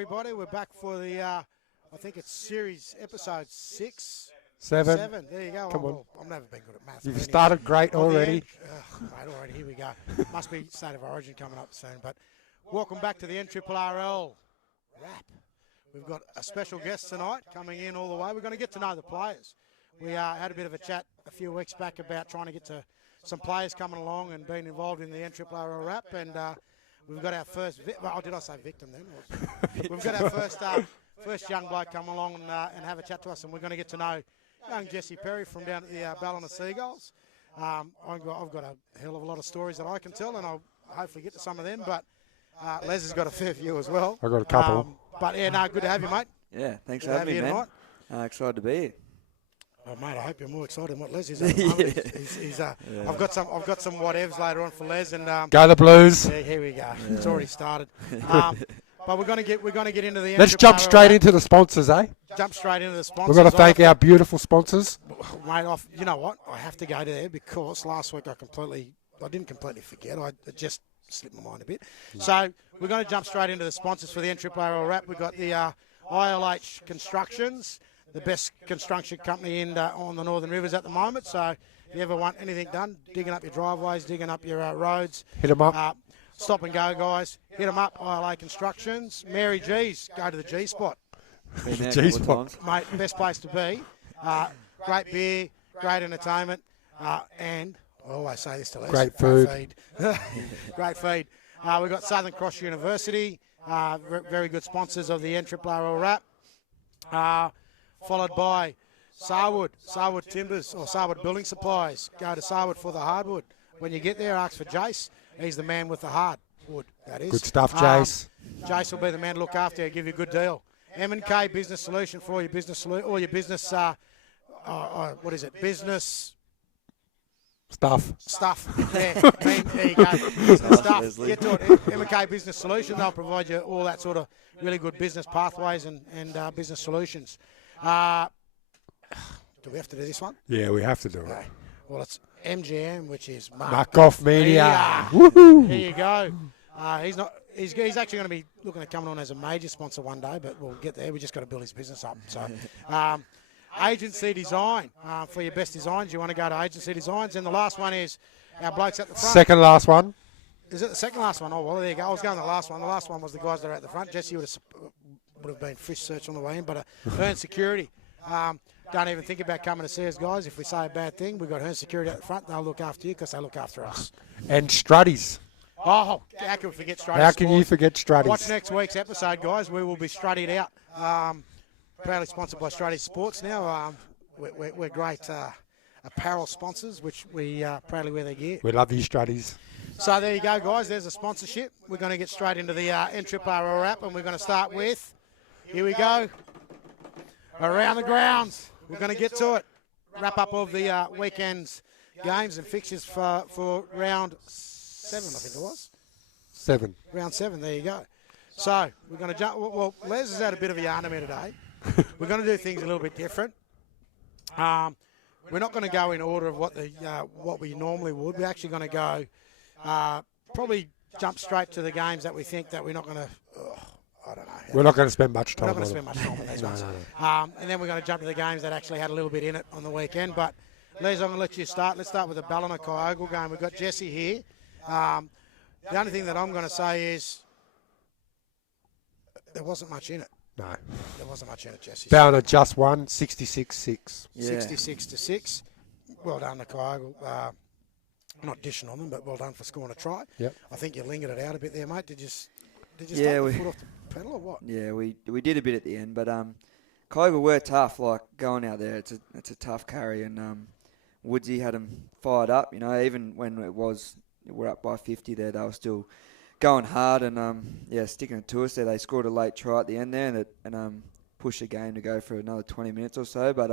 everybody. We're back for the, I think it's series episode 6. 7. There you go. Come on. I've never been good at maths. You've started great already. Mate, already, here we go. Must be State of Origin coming up soon. But welcome back to the Nrrrl Wrap. We've got a special guest tonight coming in all the way. We're going to get to know the players. We had a bit of a chat a few weeks back about trying to get to some players coming along and being involved in the Nrrrl Wrap. And we've got our first, did I say victim then? We've got our first young bloke come along and have a chat to us, and we're going to get to know young Jesse Perry from down at the Ballina Seagulls. I've got a hell of a lot of stories that I can tell, and I'll hopefully get to some of them. But Les has got a fair few as well. I've got a couple. But yeah, no, good to have you, mate. Yeah, thanks Good for having me, man. tonight. Excited to be here. Oh, mate, I hope you're more excited than what Les is at the moment. He's I've got some whatevs later on for Les, and Go the Blues. yeah, here we go. Yeah. It's already started. But we're going to get into the. Let's jump straight into the sponsors, eh? Jump straight into the sponsors. We've got to thank our beautiful sponsors. Mate, you know what? I have to go to there because last week I didn't completely forget. It just slipped my mind a bit. So we're going to jump straight into the sponsors for the Nrrrl Wrap. We've got the ILH Constructions, the best construction company on the Northern Rivers at the moment. So if you ever want anything done, digging up your driveways, digging up your roads. Hit them up. Stop and go, guys. Hit them up, ILA Constructions. Mary G's, go to the G spot. G-spot. Mate, best place to be. Great beer, great entertainment, and I always say this to Les. Great food. Great feed. We've got Southern Cross University, very good sponsors of the Nrrrl Wrap. Followed by Sarwood Timbers or Sarwood Building Supplies. Go to Sarwood for the hardwood. When you get there, ask for Jace. He's the man with the hardwood, that is. Good stuff, Jace. Jace will be the man to look after you, give you a good deal. M&K Business Solution for all your business, what is it? Business Stuff. Yeah, there you go. Business stuff. Get to it. M&K Business Solution. They'll provide you all that sort of really good business pathways and business solutions. Do we have to do this one? Yeah, we have to do it. Okay. Well, it's MGM, which is Mark Off Media. Woohoo! There you go. He's actually going to be looking at coming on as a major sponsor one day, but we'll get there. We just got to build his business up. So, Agency Design for your best designs. You want to go to Agency Designs, and the last one is our blokes at the front. Second last one. Is it the second last one? Oh well, there you go. I was going to the last one. The last one was the guys that are at the front. Jesse would have been fish search on the way in, but Hearn Security. Don't even think about coming to see us, guys. If we say a bad thing, we've got Hearn Security at the front. They'll look after you because they look after us. And Struddies. Oh, how can we forget Struddies? How can you forget Struddies? Watch next week's episode, guys. We will be strutted out. Proudly sponsored by Struddies Sports now. We're great apparel sponsors, which we proudly wear their gear. We love you, Struddies. So there you go, guys. There's a sponsorship. We're going to get straight into the Nrrrl Wrap, and we're going to start with, here we go, Around the Grounds. We're going to get to it. Wrap up of the weekend's games and fixtures for round 7, I think it was. 7. Round 7, there you go. So we're going to jump. Well, Les has had a bit of a yarn to me today. We're going to do things a little bit different. We're not going to go in order of what we normally would. We're actually going to go probably jump straight to the games that we think that we're not going to. I don't know. We're not going to spend much time We're not going to spend much time on these ones. No. And then we're going to jump to the games that actually had a little bit in it on the weekend. But Les, I'm going to let you start. Let's start with the Ballina Kyogle game. We've got Jesse here. The only thing that I'm going to say is there wasn't much in it. No. There wasn't much in it, Jesse. Ballina just won 66-6. Yeah. 66-6. Well done to Kyogle. Not dishing on them, but well done for scoring a try. Yep. I think you lingered it out a bit there, mate. Did you Yeah, start the foot off the pedal or what? Yeah, we did a bit at the end, but Kyogle were tough. Like going out there, it's a tough carry, and Woodsy had them fired up. You know, even when we're up by 50 there, they were still going hard and sticking it to us there. They scored a late try at the end there and pushed the game to go for another 20 minutes or so. But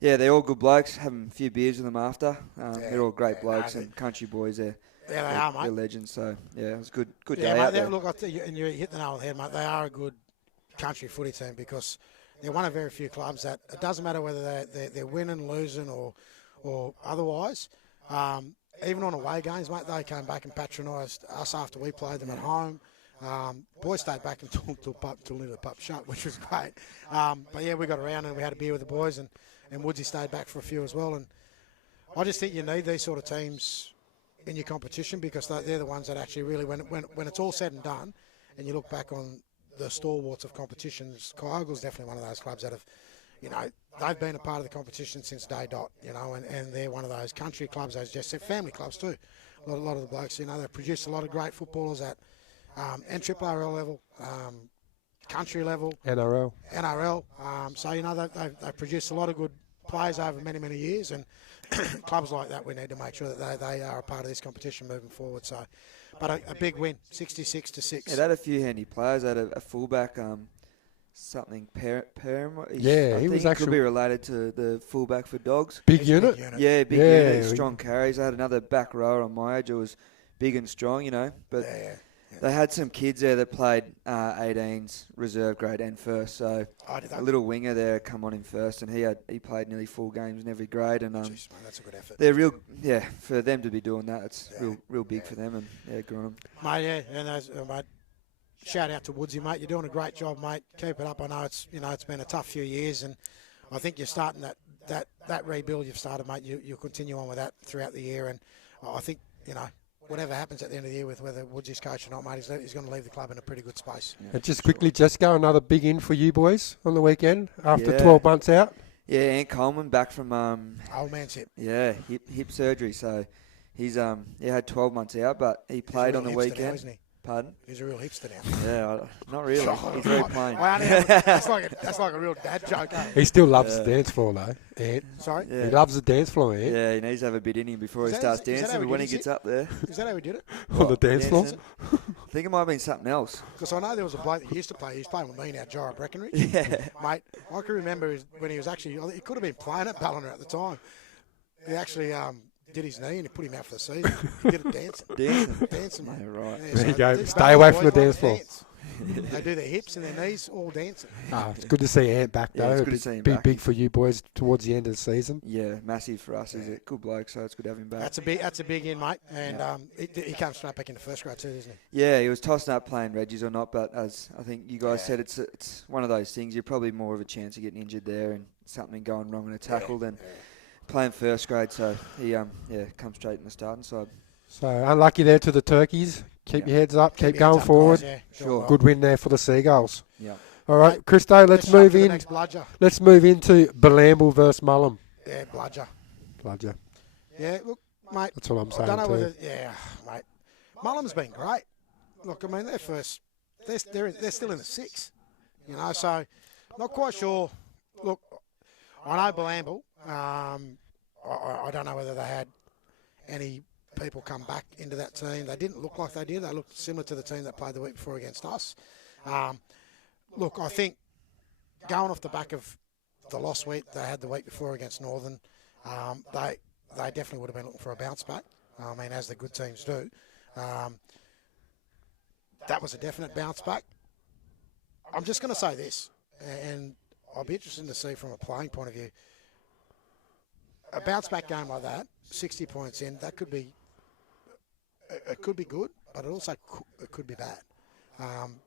they're all good blokes. Having a few beers with them after. They're all great blokes and country boys there. Yeah, they are, mate. They're legends. So it was a good day mate, out there. Look, I tell you, and you hit the nail on the head, mate. They are a good country footy team because they're one of very few clubs that it doesn't matter whether they're winning, losing, or otherwise. Even on away games, mate, they came back and patronised us after we played them at home. Boys stayed back until nearly the pub shut, which was great. But yeah, we got around and we had a beer with the boys, and Woodsy stayed back for a few as well. And I just think you need these sort of teams in your competition because they're the ones that actually really, when it's all said and done, and you look back on the stalwarts of competitions, Kyogo's definitely one of those clubs that have, they've been a part of the competition since day dot, and they're one of those country clubs, as Jess said, family clubs too. A lot of the blokes, they've produced a lot of great footballers at NRRL level, country level, NRL. So they've produced a lot of good players over many, many years, and clubs like that, we need to make sure that they are a part of this competition moving forward. So, but a big win, 66-6. Yeah, they had a few handy players. They had a fullback, something Perham. Yeah, he was actually could be related to the fullback for Dogs. Big unit. Yeah, big unit, strong carries. They had another back rower on my age who was big and strong, but. Yeah. They had some kids there that played 18s, reserve grade and first. So a little winger there come on in first, and he played nearly full games in every grade. And Jeez, man, that's a good effort. they're real, for them to be doing that, it's real big for them. And good on them. Mate, and mate, shout out to Woodsy, mate. You're doing a great job, mate. Keep it up. I know it's been a tough few years, and I think you're starting that rebuild you've started, mate. You'll continue on with that throughout the year, and I think whatever happens at the end of the year with whether Woodsy's coach or not, mate, he's going to leave the club in a pretty good space. Yeah. And just quickly, Jessica, another big in for you boys on the weekend after 12 12 months out. Yeah, Ant Coleman back from old man's hip. Yeah, hip surgery. So he's had 12 months out, but he played on the weekend. Now, isn't he? Pardon? He's a real hipster now. Yeah, not really. He's very plain. That's like a real dad joke. He still loves the dance floor, though. Ant. Sorry? Yeah. He loves the dance floor, Ant. Yeah, he needs to have a bit in him before he starts dancing. But when he gets up there. Is that how he did it? On the dance floor? I think it might have been something else. Because I know there was a bloke that used to play. He was playing with me now, Jorah Breckenridge. Yeah. Mate, I can remember when he was actually, he could have been playing at Ballina at the time. He actually did his knee and he put him out for the season. He did it dancing, mate. Yeah, right. Yeah, There you go. Stay away from the dance floor. They do their hips and their knees all dancing. It's good to see Ant back, though. Yeah, it's good to see him be back. big for you boys towards the end of the season. Yeah, massive for us. He's a good bloke, so it's good to have him back. That's a big in, mate. And he comes straight back into first grade too, doesn't he? Yeah, he was tossing up playing Reggie's or not, but as I think you guys said, it's one of those things. You're probably more of a chance of getting injured there and something going wrong in a tackle than playing first grade. So he comes straight in the starting side. So unlucky there to the Turkeys. Keep your heads up. Keep going forward. Guys, Sure. Good win there for the Seagulls. Yeah. All right, Christo, let's move in. Next bludger. Let's move into Ballina versus Mullum. Yeah, bludger. Yeah, look, mate. That's what I'm saying I don't know too. whether, mate. Mullum's been great. Look, I mean, they're still in the six, so not quite sure. Look, I know Ballina. I don't know whether they had any people come back into that team. They didn't look like they did. They looked similar to the team that played the week before against us. Look, I think going off the back of the loss week they had the week before against Northern, they definitely would have been looking for a bounce back. I mean, as the good teams do. That was a definite bounce back. I'm just going to say this, and I'll be interested to see from a playing point of view. A bounce back game like that, 60 points in, that could be. It could be good, but it also could be bad. And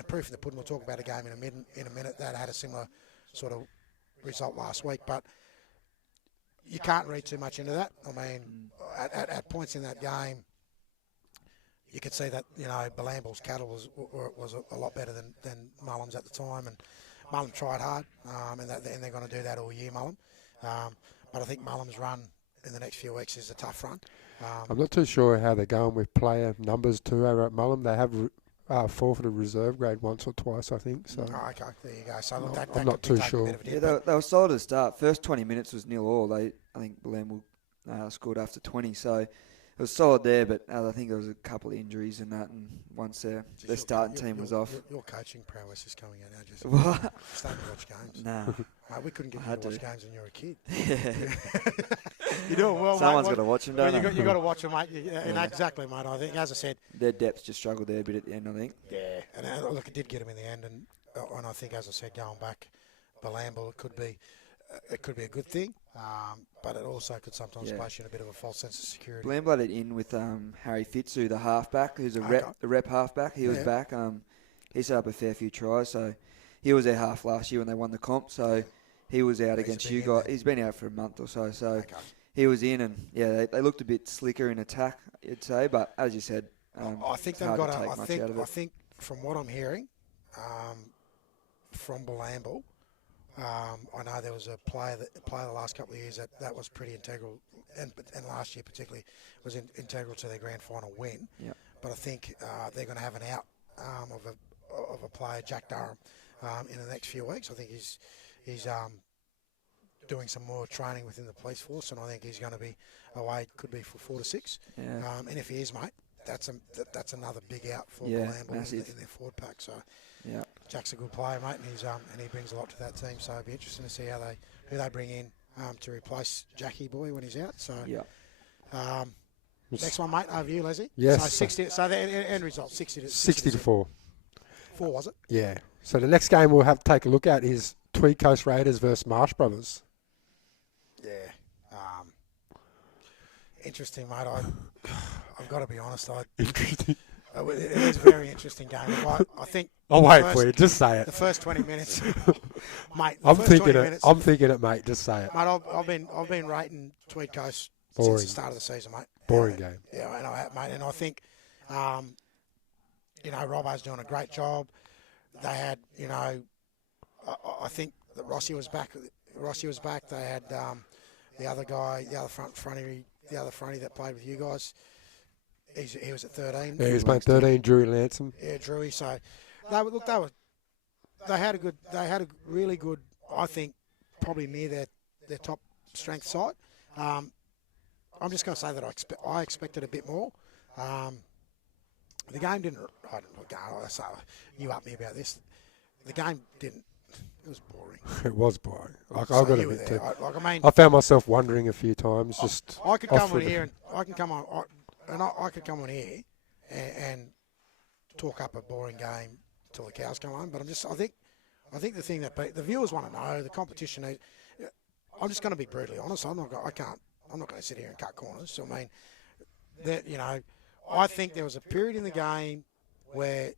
a proof in the pudding. We'll talk about a game in a minute that had a similar sort of result last week, but you can't read too much into that. I mean, at points in that game, you could see that Balamble's cattle was a lot better than Mullum's at the time, and Mullum tried hard, and they're going to do that all year, Mullum. But I think Mullum's run in the next few weeks is a tough run. I'm not too sure how they're going with player numbers too over at Mullum. They have forfeited reserve grade once or twice, I think. So. Oh, okay, there you go. So look, I'm not too sure. Yeah, they were solid at the start. First 20 minutes was 0-0. I think Ballina scored after 20, so it was solid there. But I think there was a couple of injuries and that, and once their starting team was off. Your coaching prowess is coming out now, Jess. What? Starting to watch games. Nah. Mate, we couldn't get you to watch games when you were a kid. Yeah. You're doing well, Someone's mate. got to watch them, don't they? You've got to watch them, mate. Exactly, mate. I think, as I said. Their depth just struggled there a bit at the end, I think. Yeah. And look, it did get them in the end. And I think, as I said, going back, Ballamble, it could be it could be a good thing, but it also could sometimes place you in a bit of a false sense of security. Blam blooded in with Harry Fitzu, the halfback, who's the rep halfback. He was back. He set up a fair few tries, so he was their half last year when they won the comp. So he was out against you guys. He's been out for a month or so. So he was in, and they looked a bit slicker in attack, I'd say. But as you said, I think they've got. I think from what I'm hearing, from Ballamble. I know there was a player the last couple of years that was pretty integral, and last year particularly was integral to their grand final win. Yep. But I think they're going to have an out of a player, Jack Durham, in the next few weeks. I think he's doing some more training within the police force, and I think he's going to be away. Could be for 4 to 6. Yeah. And if he is, mate, that's another big out for Ballamble in their forward pack. So. Yeah, Jack's a good player, mate, and he brings a lot to that team. So it'll be interesting to see who they bring in to replace Jackie Boy when he's out. So next one, mate, over to you, Leslie. Yes. So 60. So the end result 60 to 4. 4 was it? Yeah. So the next game we'll have to take a look at is Tweed Coast Raiders versus Marsh Brothers. Yeah. Interesting, mate. I've got to be honest. Interesting. It is a very interesting game. I think. Oh wait, please, just say it. The first 20 minutes, mate. I'm thinking it, mate. Just say it. Mate, I've been rating Tweed Coast Boring. since the start of the season, mate. Boring game. Yeah, and I have, mate. And I think, Robbo's doing a great job. They had, I think that Rossi was back. They had the other guy, the other fronty that played with you guys. He was at 13. Yeah, he was playing 13. Drewy Lansom. Yeah, Drewy. So they had a really good. I think probably near their top strength side. I'm just going to say that I expected a bit more. The game didn't. So you up me about this. The game didn't. It was boring. It was boring. I've got to admit too. I found myself wondering a few times. I could come on here and I could come on here and talk up a boring game till the cows come home. But I think the thing that the viewers want to know, the competition. I'm just going to be brutally honest. I'm not going to sit here and cut corners. So I mean, I think there was a period in the game where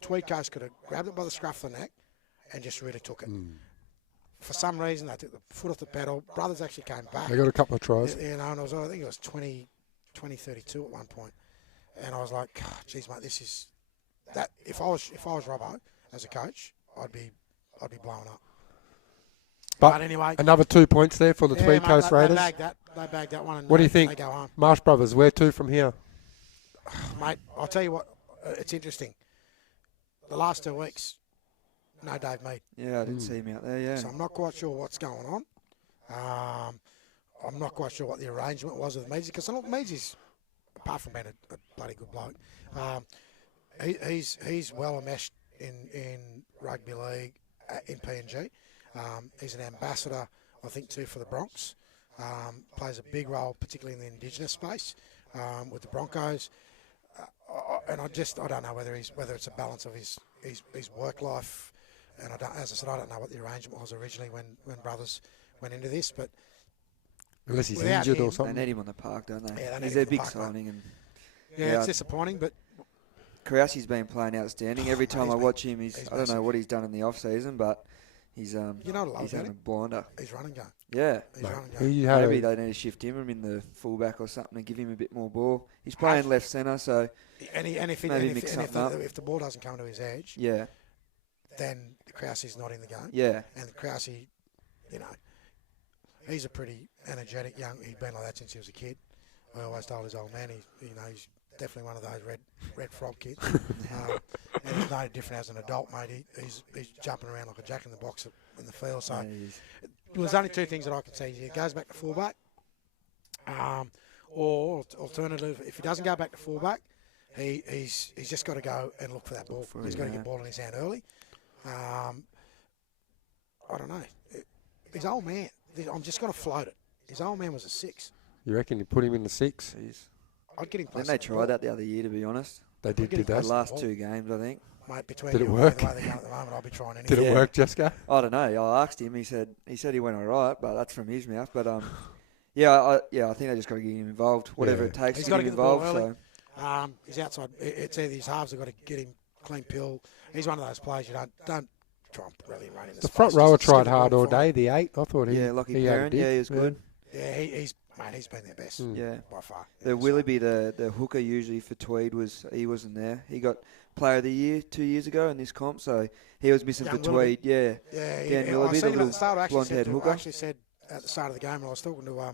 Tweed Coast could have grabbed it by the scruff of the neck and just really took it. For some reason, they took the foot off the pedal. Brothers actually came back. They got a couple of tries. And I think it was 20-32 at one point. And I was like, geez, mate, this is that. If I was Robbo as a coach, I'd be blowing up. But anyway, another 2 points there for the Tweed Coast Raiders. They bagged that one. And what do you think? They go home. Marsh Brothers, where to from here? Mate, I'll tell you what. It's interesting. The last 2 weeks, no Dave Mead. Yeah, I didn't see him out there, yeah. So I'm not quite sure what's going on. I'm not quite sure what the arrangement was with Meadsy, because Meadsy's, apart from being a bloody good bloke, he's well enmeshed in rugby league in PNG. He's an ambassador, I think, too, for the Bronx. Plays a big role, particularly in the Indigenous space, with the Broncos. And I don't know whether it's a balance of his work life, and as I said, I don't know what the arrangement was originally when brothers went into this, but unless he's injured or something. They need him on the park, don't they? Yeah, he's their big signing, and it's disappointing, but Krause's been playing outstanding. Every time I watch him, I don't know what he's done in the off season, but he's having a blinder. He's running game. Yeah, maybe they need to shift him in the fullback or something and give him a bit more ball. He's playing left centre, so if the ball doesn't come to his edge, then Krause's not in the game. Yeah, and Krause, he's a pretty energetic he's been like that since he was a kid. I always told his old man he's definitely one of those red frog kids. And he's no different as an adult, mate. He's jumping around like a jack in the box in the field. So there's only 2 things that I can see. He goes back to fullback, or alternative, if he doesn't go back to fullback, he's just got to go and look for that ball. He's got to get the ball in his hand early. I don't know. His old man, I'm just going to float it. His old man was a 6. You reckon you put him in the 6? I'd get him. Then they tried that the other year, to be honest. They did that. The last 2 games, I think. mate, between Did it you work? and the way they're going at the moment, I'll be trying anything. Did it Yeah. work, Jessica? I don't know. I asked him. He said he went all right, but that's from his mouth. But I think they just got to get him involved, whatever Yeah. it takes He's to got get to him get the ball involved. early. He's outside. It's either his halves have got to get him clean pill. He's one of those players you don't try and really run in the The space, front rower just give tried the hard ball all for him. day. The 8, I thought he. So Lockie he had a Perrin, dig. he was good. Yeah, he's been their best Yeah. by far. The Willoughby, the hooker usually for Tweed he wasn't there. He got Player of the Year 2 years ago in this comp, so he was missing Young for Willoughby. Tweed. Yeah. Yeah, Dan I Willoughby, seen the him at the start. I blonde-haired hooker. actually said at the start of the game, when I was talking to I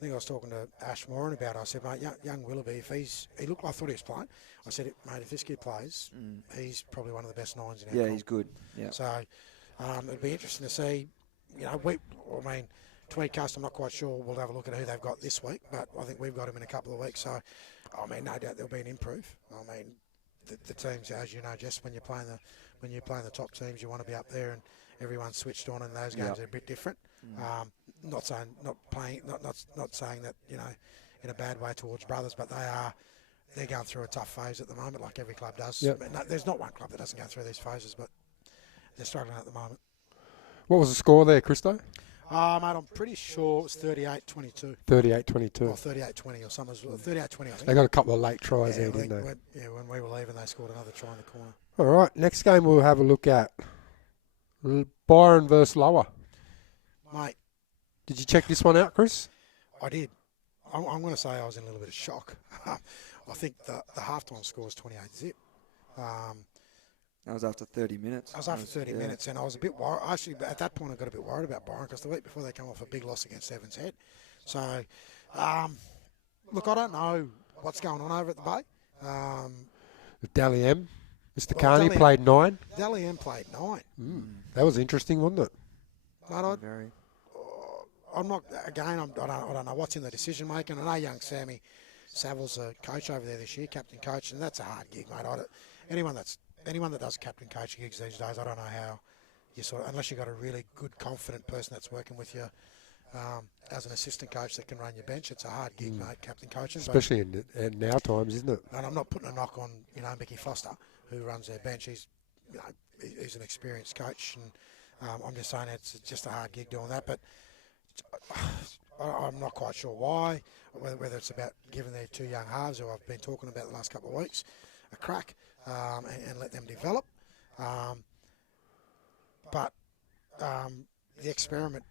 think I was talking to Ash Moran about it. I said, mate, young Willoughby, he looked like I thought he was playing. I said, mate, if this kid plays, he's probably one of the best nines in our comp. He's good. Yeah. So it'd be interesting to see. Tweed Coast, I'm not quite sure. We'll have a look at who they've got this week, but I think we've got him in a couple of weeks. So, no doubt there'll be an improve. The teams, as you know, Jess, when you're playing the top teams, you want to be up there and everyone's switched on, and those games are a bit different. Not saying that in a bad way towards brothers, but they're going through a tough phase at the moment, like every club does. Yep. No, there's not one club that doesn't go through these phases, but they're struggling at the moment. What was the score there, Christo? Mate, I'm pretty sure it was 38-22. 38-22. Or 38-20 or something. 38-20, I think. They got a couple of late tries there, didn't they? When we were leaving, they scored another try in the corner. All right, next game we'll have a look at Byron versus Lower. Mate, Did you check this one out, Chris? I did. I'm going to say I was in a little bit of shock. I think the halftime score was 28-zip. That was after 30 minutes. I was after 30 minutes, and I was a bit worried. Actually, at that point, I got a bit worried about Byron because the week before they come off a big loss against Evans Head. So, look, I don't know what's going on over at the Bay. Dally M. Mr. Well, Carney Dally M- played 9. Dally M played 9. That was interesting, wasn't it? Mate, Very. I'm not. Again, I don't know what's in the decision making. I know young Sammy Saville's a coach over there this year, captain coach, and that's a hard gig, mate. Anyone that does captain coach gigs these days, I don't know how you unless you've got a really good, confident person that's working with you as an assistant coach that can run your bench. It's a hard gig, mate, captain coaching. Especially in now times, isn't it? And I'm not putting a knock on Mickey Foster, who runs their bench. He's he's an experienced coach, and I'm just saying it's just a hard gig doing that. But I'm not quite sure why, whether it's about giving their 2 young halves, who I've been talking about the last couple of weeks, a crack and let them develop. But the experiment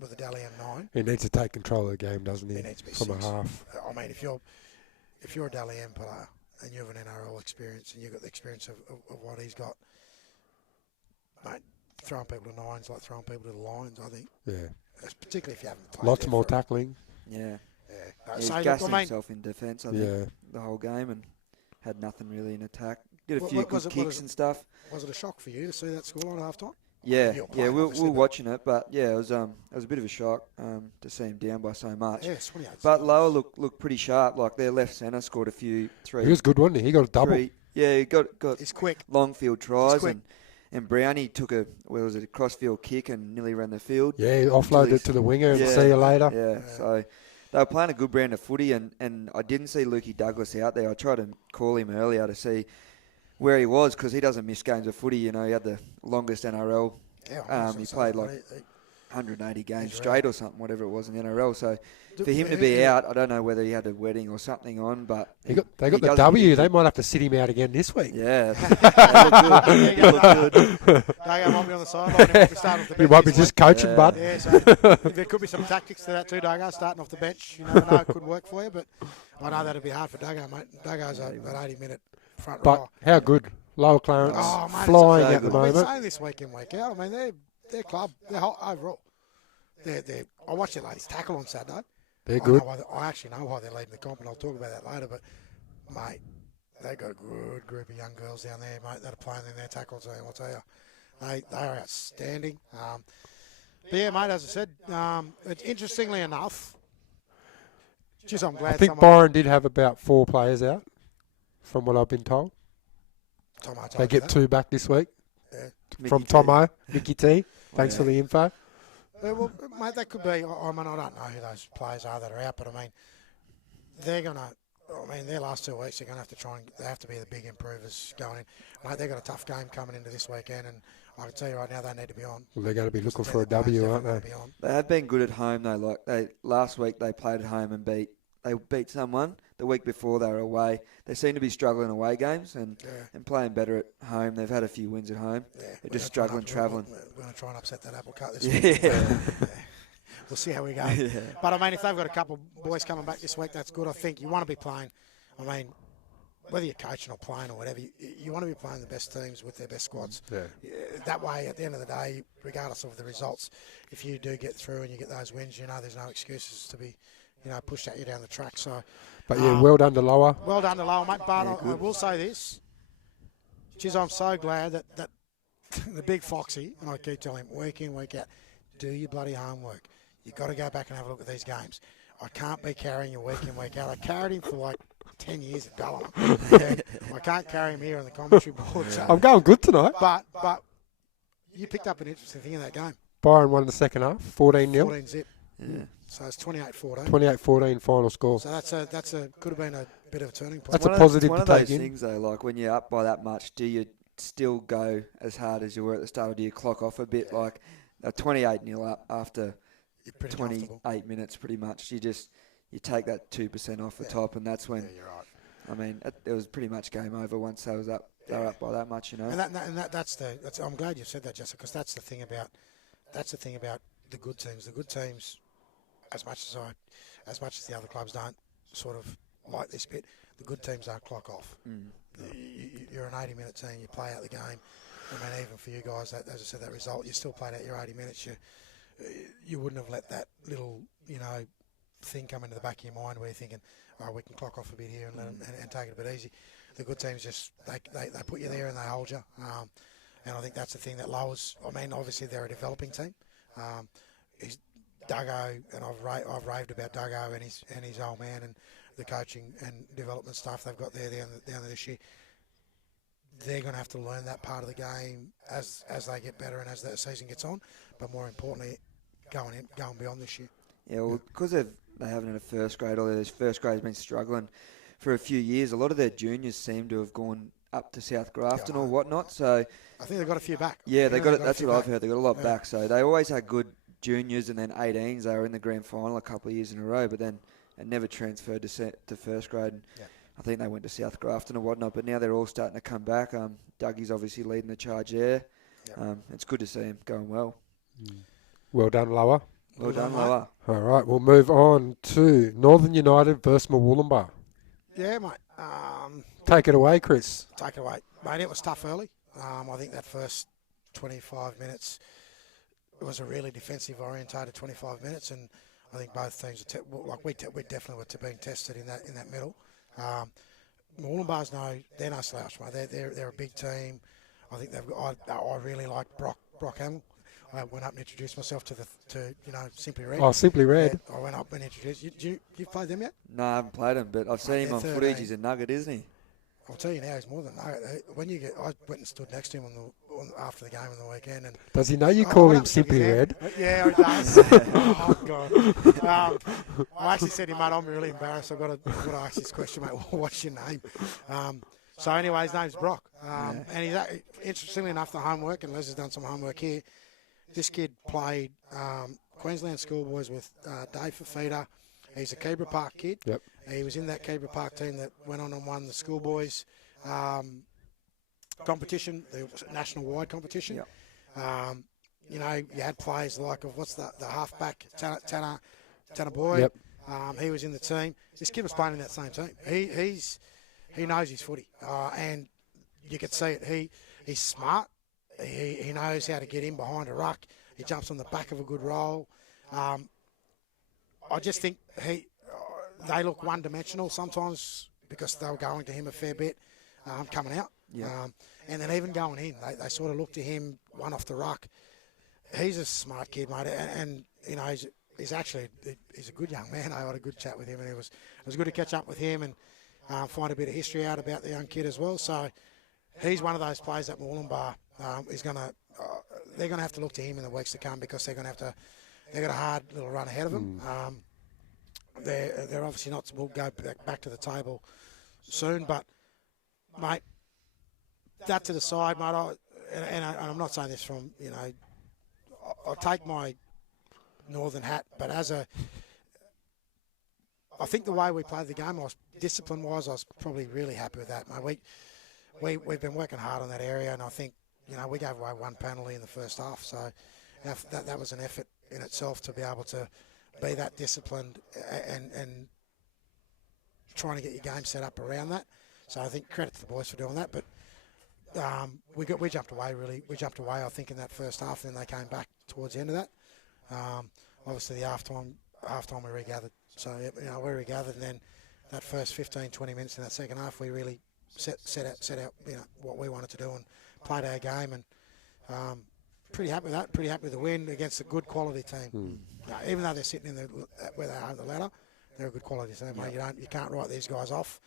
with the Dally M9, He needs to take control of the game, doesn't he? He needs to be From a 6. half. I mean, if you're a Dally M player and you have an NRL experience and you've got the experience of what he's got, mate, throwing people to 9s like throwing people to the lines, I think. Yeah. Particularly if you haven't played Lots there more for- tackling. Yeah. Yeah. He's So, look, gassed I mean, himself in defence, I think, the whole game, and had nothing really in attack. Did a What- few what was good it- what kicks was and stuff. was it a shock for you to see that scoreline at half time? Yeah, You're yeah, playing, we obviously, were but- watching it, but yeah, it was a bit of a shock to see him down by so much. Yeah, it's 28. But Lower looked pretty sharp. Like their left centre scored a few He was good, wasn't he? He got a double. he got He's quick. long field tries, quick. and Brownie took a cross-field kick and nearly ran the field. Yeah, he offloaded it to the winger and see you later. Yeah, so they were playing a good brand of footy, and I didn't see Lukey Douglas out there. I tried to call him earlier to see where he was because he doesn't miss games of footy. You know, he had the longest NRL. Yeah, He played like 180 games he's straight or something, whatever it was in the NRL. So for him to be out, I don't know whether he had a wedding or something on, but They got the does W. really They good. might have to sit him out again this week. Yeah, they look good. Dago might be on the sideline. He might be starting off the He bench might be this just week. coaching, bud. Yeah, so there could be some tactics to that too, Dago, starting off the bench. You never know, it could work for you, but I know that'd be hard for Dago, mate. Dago's an 80-minute front But row. how good. Lower Clarence Oh, mate, flying so at the good. I've been moment. saying this week in, week out. I mean, their club, their whole overall. I watched their ladies tackle on Saturday. They're good. I actually know why they're leading the comp, and I'll talk about that later. But, mate, they've got a good group of young girls down there, mate, that are playing in their tackle team, I'll tell you. They are outstanding. But, yeah, mate, as I said, interestingly enough, geez, I'm glad I think someone... Byron did have about 4 players out, from what I've been told. Tomo told They you get that. 2 back this week Mickey from T. Tomo, Mickey T. Thanks for the info. Well, mate, that could be. I mean, I don't know who those players are that are out, but I mean, they're gonna. I mean, their last 2 weeks, they're going to have to they have to be the big improvers going in. Mate, they've got a tough game coming into this weekend, and I can tell you right now, they need to be on. Well, they're going to be looking for a W, aren't they? They have been good at home though. Like last week, they played at home and beat someone. The week before, they were away. They seem to be struggling away games and playing better at home. They've had a few wins at home. Yeah, they're just struggling travelling. We're going to try and upset that apple cart this week. Yeah. We'll see how we go. Yeah. But, I mean, if they've got a couple of boys coming back this week, that's good. I think you want to be playing. I mean, whether you're coaching or playing or whatever, you want to be playing the best teams with their best squads. Yeah. That way, at the end of the day, regardless of the results, if you do get through and you get those wins, there's no excuses to be, pushed at you down the track. So, but well done to Lower. Well done to Lower, mate. But I will say this. Geez, I'm so glad that the big Foxy, and I keep telling him week in, week out, do your bloody homework. You've got to go back and have a look at these games. I can't be carrying you week in, week out. I carried him for like 10 years at Ballina. I can't carry him here on the commentary board. So. I'm going good tonight. But you picked up an interesting thing in that game. Byron won the second half, 14-0. 14 zip. Yeah. So it's 28-14. 28-14 final score. So that's could have been a bit of a turning point. That's a positive to take in. One of those things though, like when you're up by that much, do you still go as hard as you were at the start, or do you clock off a bit? Yeah. Like 28-0 up after 28 minutes, pretty much. You take that 2% off the top, and that's when. Yeah, you're right. I mean, it was pretty much game over once they was up. They were up by that much, And that's I'm glad you said that, Jessica, because that's the thing about the good teams. The good teams, as much as the other clubs don't sort of like this bit, the good teams don't clock off. You're an 80-minute team. You play out the game. I mean, even for you guys, as I said, that result, you still played out your 80 minutes. You wouldn't have let that little, thing come into the back of your mind where you're thinking, we can clock off a bit here and let them, and take it a bit easy. The good teams just, they put you there and they hold you. And I think that's the thing that lowers. I mean, obviously they're a developing team. He's Duggo, and I've raved about Duggo and his old man and the coaching and development stuff they've got there down there this year. They're going to have to learn that part of the game as they get better and as the season gets on. But more importantly, going beyond this year. Yeah, well, because they haven't had a first grade, or their first grade's been struggling for a few years. A lot of their juniors seem to have gone up to South Grafton or whatnot. So I think they've got a few back. Yeah, they got it. That's what I've heard. They got a lot back. So they always had good juniors, and then 18s. They were in the grand final a couple of years in a row, but then it never transferred to first grade. And I think they went to South Grafton or whatnot, but now they're all starting to come back. Dougie's obviously leading the charge there. It's good to see him going well. Well done, Lower. Well done, Lower. All right, we'll move on to Northern United versus Murwillumbah. Yeah, mate. Take it away, Chris. Take it away. Mate, it was tough early. I think that first 25 minutes was a really defensive-orientated 25 minutes, and I think both teams we definitely were being tested in that middle. Murwillumbah's they're no slouch, mate. They're a big team. I think they've got. I really like Brock Hamill. I went up and introduced myself to Simply Red. Oh, Simply Red. I went up and introduced. You played them yet? No, I haven't played him, but I've seen him on footage. He's a nugget, isn't he? I'll tell you now, he's more than nugget. I went and stood next to him after the game on the weekend. And does he know you call him Simply Red? Yeah, he does. Oh, God. I actually said to him, mate, I'm really embarrassed. I've got to ask this question, mate. What's your name? So anyway, his name's Brock. And he's interestingly enough, the homework, and Les has done some homework here. This kid played Queensland Schoolboys with Dave Fafita. He's a Kebra Park kid. Yep. He was in that Kebra Park team that went on and won the Schoolboys competition, the national-wide competition. Yep. You had players like what's the halfback, Tanner Boyd. Yep. He was in the team. This kid was playing in that same team. He knows his footy, and you could see it. He's smart. He knows how to get in behind a ruck. He jumps on the back of a good roll. I just think they look one-dimensional sometimes because they were going to him a fair bit coming out. Yeah. And then even going in, they sort of look to him, one off the ruck. He's a smart kid, mate, and he's a good young man. I had a good chat with him, and it was good to catch up with him and find a bit of history out about the young kid as well. So he's one of those players that Murwillumbah they're going to have to look to him in the weeks to come because they've got a hard little run ahead of them. they're obviously not. We'll go back to the table soon, but mate, that to the side, mate. And I'm not saying this from I'll take my northern hat, but I think the way we played the game, discipline-wise, I was probably really happy with that, mate. We've been working hard on that area, and I think we gave away one penalty in the first half, so that was an effort in itself to be able to be that disciplined and trying to get your game set up around that. So I think credit to the boys for doing that. But we jumped away really. We jumped away, I think, in that first half, and then they came back towards the end of that. Obviously, the halftime we regathered. So we regathered, and then that first 15, 20 minutes in that second half, we really set out what we wanted to do and played our game, and pretty happy with that. Pretty happy with the win against a good quality team. Even though they're sitting in where they are in the ladder, they're a good quality team. Mate. You can't write these guys off.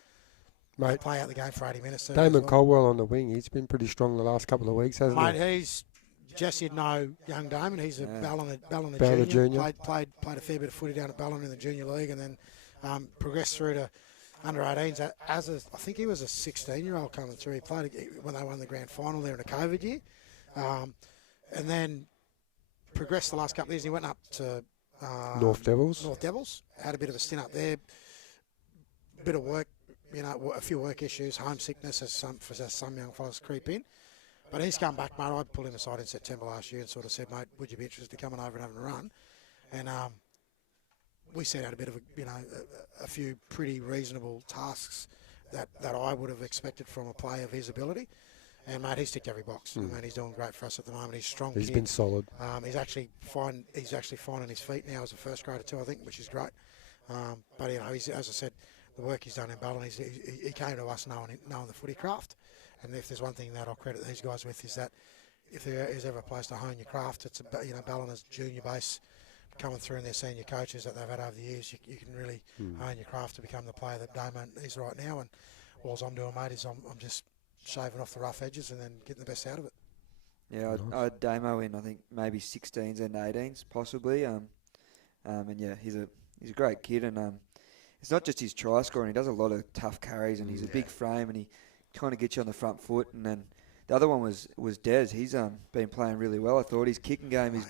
Mate, they play out the game for 80 minutes. Damon Caldwell on the wing. He's been pretty strong the last couple of weeks, hasn't he? Jess, you'd know young Damon. He's a Ballina junior. Played a fair bit of footy down at Ballina in the junior league, and then progressed through to under 18s. I think he was a 16-year-old coming through. He played when they won the grand final there in a COVID year, and then progressed the last couple of years. He went up to North Devils. Had a bit of a stint up there. Bit of work, a few work issues, homesickness as some young fellas creep in. But he's come back, mate. I pulled him aside in September last year and sort of said, mate, would you be interested in coming over and having a run? And we set out a bit of a few pretty reasonable tasks that I would have expected from a player of his ability. And, mate, he's ticked every box. I mean, he's doing great for us at the moment. He's strong. He's been solid. He's actually fine. He's actually finding his feet now as a first grader too, I think, which is great. But he's, as I said, the work he's done in Ballina, he came to us knowing the footy craft. And if there's one thing that I'll credit these guys with is that if there is ever a place to hone your craft, it's Ballina's junior base coming through and their senior coaches that they've had over the years. You can really hone your craft to become the player that Damon is right now. And all I'm doing, mate, is I'm just shaving off the rough edges and then getting the best out of it. Yeah, I had Damo in, I think, maybe 16s and 18s, possibly. And yeah, he's a great kid, and it's not just his try scoring. He does a lot of tough carries, and he's a big frame, and he kind of gets you on the front foot. And then the other one was Des. He's been playing really well. I thought his kicking game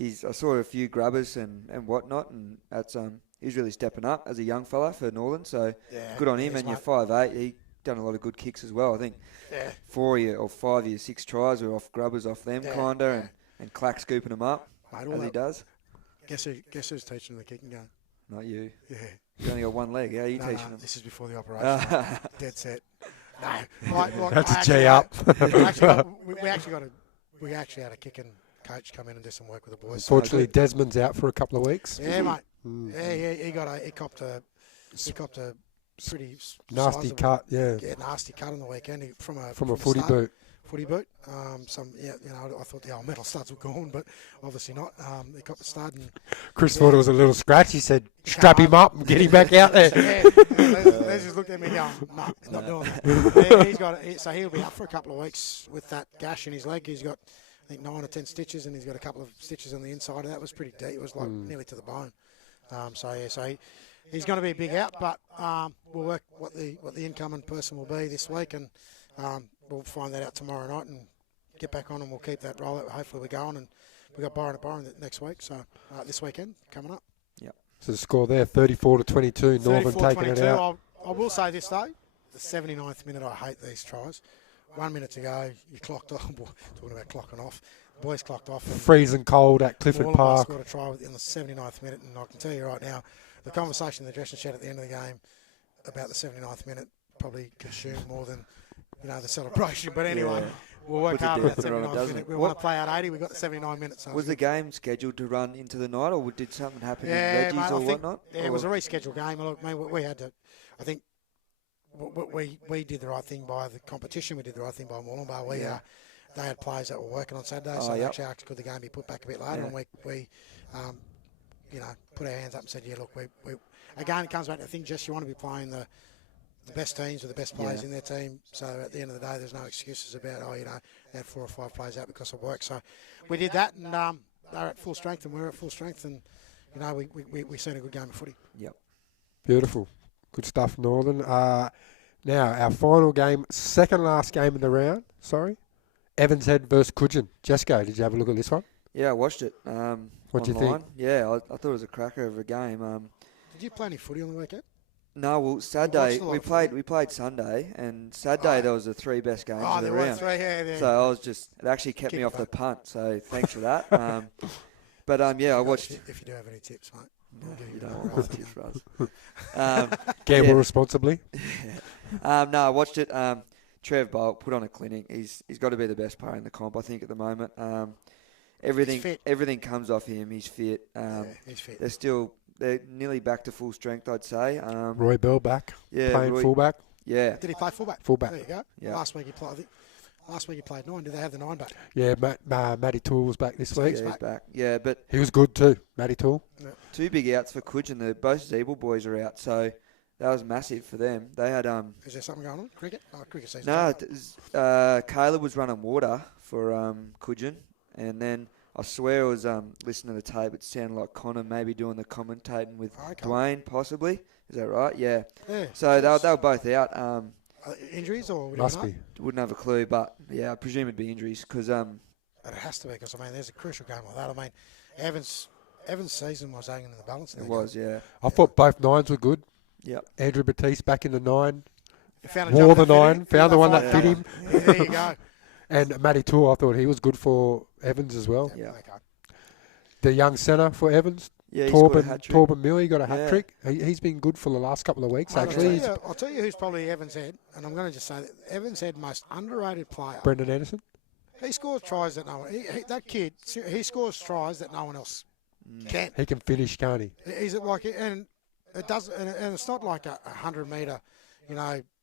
I saw a few grubbers and whatnot, and that's he's really stepping up as a young fella for Northern. So good on him. And you're 5'8". He done a lot of good kicks as well. I think 4 or 5 years, 6 tries were off grubbers off them and Clack scooping them up as he does. Guess who's teaching him the kicking game? Not you. Yeah. You only got one leg. How are you teaching him? This is before the operation. Dead set. No, that's a J up. we actually had a kicking coach come in and do some work with the boys. Unfortunately, Desmond's out for a couple of weeks. Yeah, mate. Yeah, he copped a pretty nasty cut. Yeah, nasty cut on the weekend from a footy boot. Footy boot. I thought the old metal studs were gone, but obviously not. He got the stud. And Chris thought it was a little scratch. He said, strap him up and get him back out there. Les just looked at me going, no, not doing that. So he'll be up for a couple of weeks with that gash in his leg. He's got, I think, 9 or 10 stitches, and he's got a couple of stitches on the inside, and that was pretty deep. It was like nearly to the bone. He's going to be a big out, but we'll work what the incoming person will be this week, and we'll find that out tomorrow night and get back on, and we'll keep that roll. Hopefully we're going, and we've got Byron at Byron next week, so this weekend coming up. Yep. So the score there, 34-22, Northern taking it out. I will say this though, the 79th minute, I hate these tries. 1 minute to go, you clocked off. Talking about clocking off, the boys clocked off. Freezing cold at Clifford Park. Scored a try in the 79th minute, and I can tell you right now, the conversation in the dressing shed at the end of the game about the 79th minute probably consumed more than the celebration. But anyway, we'll work hard on that 79th minute. We want to play out 80. We've got the 79 minutes. So was the game scheduled to run into the night, or did something happen in Reggie's or whatnot? Yeah, it was a rescheduled game. Look, we had to. I think we did the right thing by the competition. We did the right thing by Moolumbar. They had players that were working on Saturday, so they actually asked could the game be put back a bit later, and we put our hands up and said, look, we again, it comes back to the thing, Jess, you want to be playing the best teams with the best players in their team. So at the end of the day, there's no excuses about, they had 4 or 5 players out because of work. So we did that, and they're at full strength, and we're at full strength, and, we seen a good game of footy. Yep. Beautiful. Good stuff, Northern. Now, our final game, second last game of the round, Evans Head versus Coogin. Jesco, did you have a look at this one? Yeah, I watched it. What do you think? Yeah, I thought it was a cracker of a game. Did you play any footy on the weekend? No, well, Saturday we played Sunday, and Saturday there was the 3 best games of the round. 3, yeah. So I was it actually kept me off the punt. So thanks for that. But I watched. If you do have any tips, mate. You don't want my tips, Raz. Gamble responsibly. No, I watched it. Trev Bolt put on a clinic. He's got to be the best player in the comp, I think, at the moment. Everything comes off him. He's fit. He's fit. They're nearly back to full strength, I'd say. Roy Bell back, playing fullback. Yeah. Did he play fullback? Fullback. There you go. Yeah. Last week he played 9. Did they have the 9 back? Yeah, Matty Toole was back this week. He's back. Yeah, but he was good too, Matty Toole. Yeah. 2 big outs for Coogin. Both Zeeble boys are out, so that was massive for them. They had Is there something going on? Cricket? Cricket season. No, Caleb was running water for Coogin, and then I swear I was listening to the tape. It sounded like Connor maybe doing the commentating with Dwayne, possibly. Is that right? Yeah. So they were both out. Injuries or must be. Wouldn't have a clue, but yeah, I presume it'd be injuries because It has to be because there's a crucial game like that. Evans' season was hanging in the balance. It was, yeah. I thought both 9s were good. Yep. Andrew Batiste back in the 9. Wore the 9. Found the one that fit him. Yeah, there you go. And Matty Toole, I thought he was good for Evans as well. Yeah. The young centre for Evans. Yeah, Torben Millie got a hat trick. He's been good for the last couple of weeks, actually. I'll tell you who's probably Evans Head, and I'm going to just say that Evans Head most underrated player. Brendan Anderson. He scores tries that no one. That kid, he scores tries that no one else can. He can finish, can't he? He's like, and it does, and it's not like a 100-metre,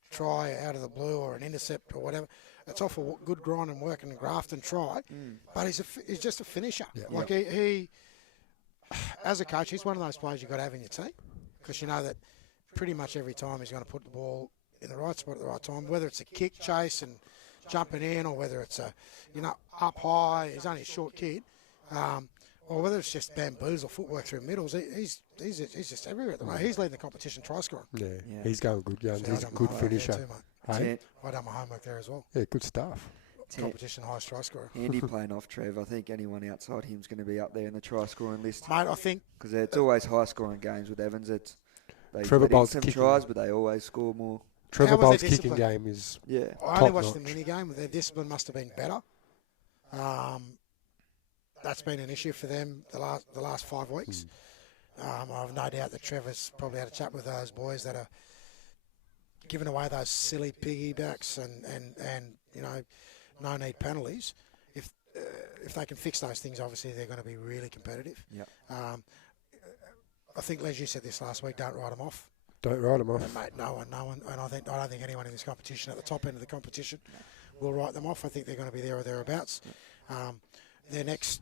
try out of the blue or an intercept or whatever. It's off a good grind and work and graft and try, but he's just a finisher. Yeah. He as a coach, he's one of those players you've got to have in your team because you know that pretty much every time he's going to put the ball in the right spot at the right time, whether it's a kick chase and jumping in or whether it's up high. He's only a short kid, or whether it's just bamboozle footwork through middles. He's just everywhere at the moment. He's leading the competition try scoring. Yeah, he's going good guns. He's a good finisher. Too, hey? I done my homework there as well. Yeah, good stuff. Competition highest try scorer. Andy playing off Trev. I think anyone outside him's going to be up there in the try scoring list. Mate, I think because it's always high scoring games with Evans. They Trevor Bolt's some kicking tries, but they always score more. Trevor Bolt's kicking game is I only watched the mini game. Their discipline must have been better. That's been an issue for them the last 5 weeks. I've no doubt that Trevor's probably had a chat with those boys that are giving away those silly piggybacks and no need penalties. If they can fix those things, obviously they're going to be really competitive. Yep. I think Les, you said this last week. Don't write them off. Don't write them off. And mate, no one, and I don't think anyone in this competition at the top end of the competition will write them off. I think they're going to be there or thereabouts. Their next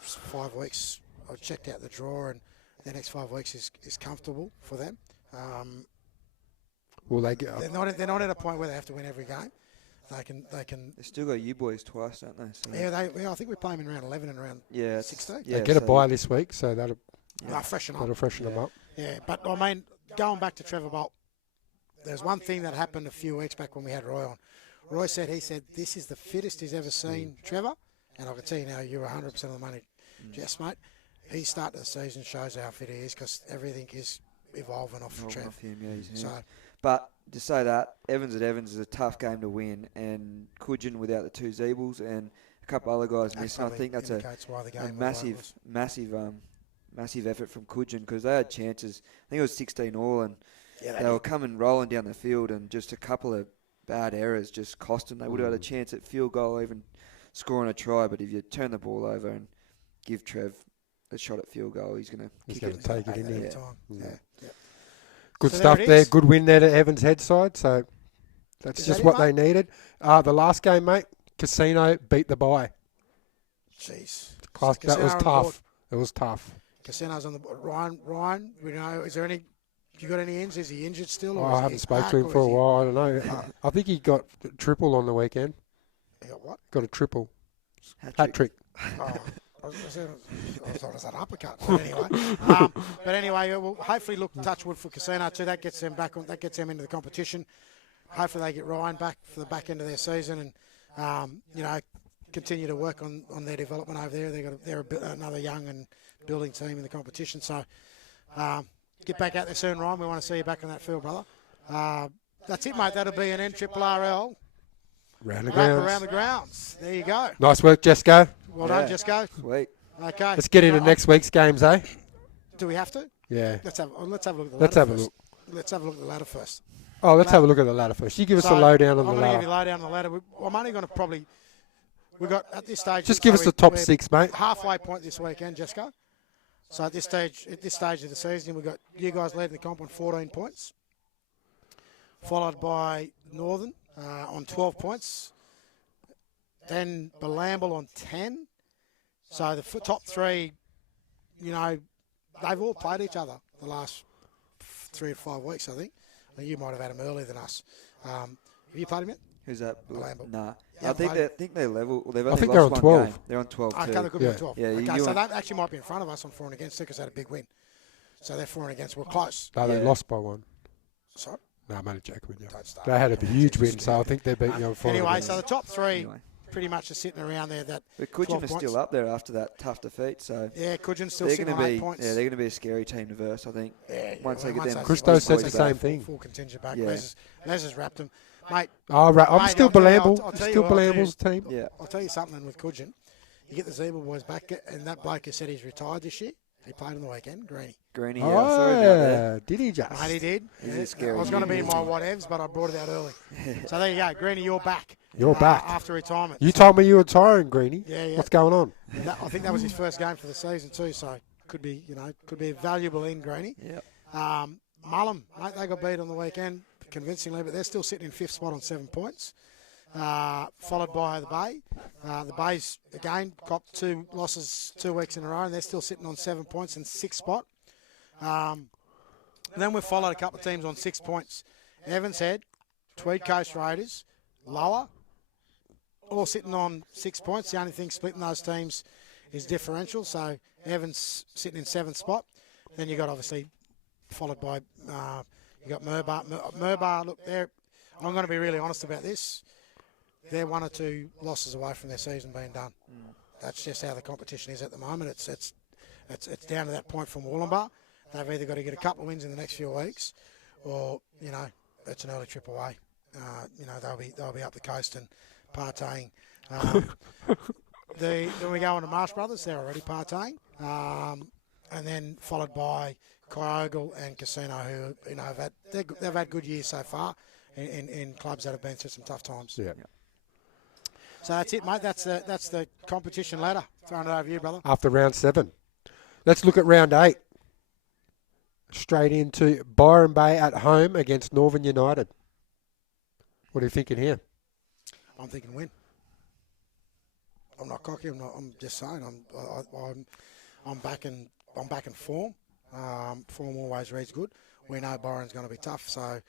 5 weeks, I checked out the draw, and their next 5 weeks is comfortable for them. Will they they're not at a point where they have to win every game. They can. They still got you boys twice, don't they? So I think we play them in round 11 and round 16. They get a bye this week, so that'll freshen up. That'll freshen them up. Yeah, but going back to Trevor Bolt, there's one thing that happened a few weeks back when we had Roy on. Roy said this is the fittest he's ever seen Trevor, and I can tell you now you're 100% of the money, Jess, mate. His start to the season shows how fit he is because everything is evolving off Trev. But to say that, Evans at Evans is a tough game to win, and Coogin without the 2 Zeebles and a couple other guys missing, I think that's a massive effort from Coogin because they had chances. I think it was 16 all, and they were coming rolling down the field, and just a couple of bad errors just cost them. They would have had a chance at field goal, even scoring a try. But if you turn the ball over and give Trev a shot at field goal, he's going to take it in there. Yeah. Good stuff there. Good win there to Evans' head side. So that's just what they needed. The last game, mate, Casino beat the bye. Jeez. That was tough. It was tough. Casino's on the Ryan. Is there any? You got any ins? Is he injured still? Or I haven't spoken to him for a while. I don't know. I think he got a triple on the weekend. He got what? Got a triple. Hat trick. I thought it was an uppercut. But anyway, we'll hopefully look touch wood for Casino too. That gets them back on. That gets them into the competition. Hopefully they get Ryan back for the back end of their season and continue to work on their development over there. They're another young and building team in the competition. So get back out there soon, Ryan. We want to see you back on that field, brother. That's it, mate. That'll be an NRRL Around the wrap grounds. around the grounds. There you go. Nice work, Jesco. Well done, Jessica. Sweet. Okay. Let's get into next week's games, eh? Do we have to? Yeah. Let's have a look at the ladder Let's have a first. look. Let's have a look at the ladder first. Oh, let's have a look at the ladder first. You give us a lowdown on the I'm going to give ladder. you a lowdown on the ladder. I'm only going to probably... We've got, at this stage... Just give us the top we're 6, mate. halfway point this weekend, Jessica. So at this stage of the season, we've got you guys leading the comp on 14 points, followed by Northern on 12 points, then Ballamble on 10. So the top 3, they've all played each other the last 3 or 5 weeks, I think. You might have had them earlier than us. Have you played them yet? Who's that? Ballamble. Nah. Yeah, I think they're level. Well, they've I only think lost they're on one 12. game. They're on 12 too. Okay, they could be on 12. Yeah, Okay, so that actually might be in front of us on for and against too, because they had a big win. So they're for and against. We're close. No, they Yeah. lost by 1. Sorry? No, I'm only joking with you. Don't start. They had a huge win, so I think they're beating you on 4. Anyway, so the top 3 Anyway. pretty much are sitting around there. That But Coogin 12 is points. still up there after that tough defeat, so Yeah, Coogins still they're sitting going to on 8 be points. they're going to be a scary team to verse, I think. Yeah, once they get them. Christo these said boys the back. same thing. Full contingent back. Yeah. Les has wrapped them. Mate, Oh, right. I'm Mate, still I'll tell you- Ballamble. I'll tell you Still what, I'll tell you- Ballamble's team. Yeah. I'll tell you something with Coogin. You get the Zebra boys back, and that bloke who said he's retired this year, he played on the weekend, Greeny. Greeny, yeah, I Oh, saw him out there. yeah. Did he just? Mate, he did. He's a Yeah. scary I was going to be in dude. my whatevs, but I brought it out early. So there you go. Greeny, you're back. You're back. After retirement. You told me you were retiring, Greeny. Yeah. What's going on? I think that was his first game for the season too, so could be a valuable in, Greeny. Yeah. Mullum, mate, they got beat on the weekend convincingly, but they're still sitting in 5th spot on 7 points. Followed by the Bay. The Bay's, again, got 2 losses 2 weeks in a row, and they're still sitting on 7 points in 6th spot. Then we've followed a couple of teams on 6 points. Evans Head, Tweed Coast Raiders, Lower, all sitting on 6 points. The only thing splitting those teams is differential, so Evans sitting in 7th spot. Then you got, obviously, followed by, you got Murbar. Murbar, look, I'm going to be really honest about this. They're 1 or 2 losses away from their season being done. That's just how the competition is at the moment. It's down to that point from Wollongbar. They've either got to get a couple of wins in the next few weeks, or it's an early trip away. They'll be up the coast and partying. Then we go on to Marsh Brothers. They're already partying, and then followed by Kyogle and Casino, who they've had good years so far in clubs that have been through some tough times. Yeah. So that's it, mate. That's the competition ladder. Throwing it over to you, brother. After round 7. Let's look at round 8. Straight into Byron Bay at home against Northern United. What are you thinking here? I'm thinking win. I'm not cocky. I'm just saying. I'm back in form. Form always reads good. We know Byron's going to be tough. So,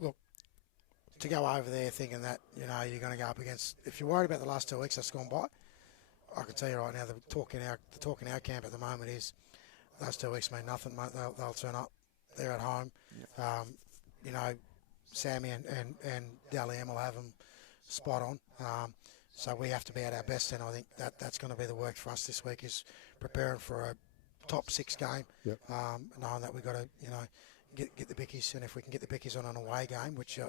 look, to go over there thinking that you're going to go up against. If you're worried about the last 2 weeks that's gone by, I can tell you right now the talk in our camp at the moment is those 2 weeks mean nothing, mate. They'll turn up. They're at home. Sammy and Dally M will have them spot on. So we have to be at our best, and I think that's going to be the work for us this week is preparing for a top 6 game. Yep. Knowing that we've got to get the bickies, and if we can get the bickies on an away game, which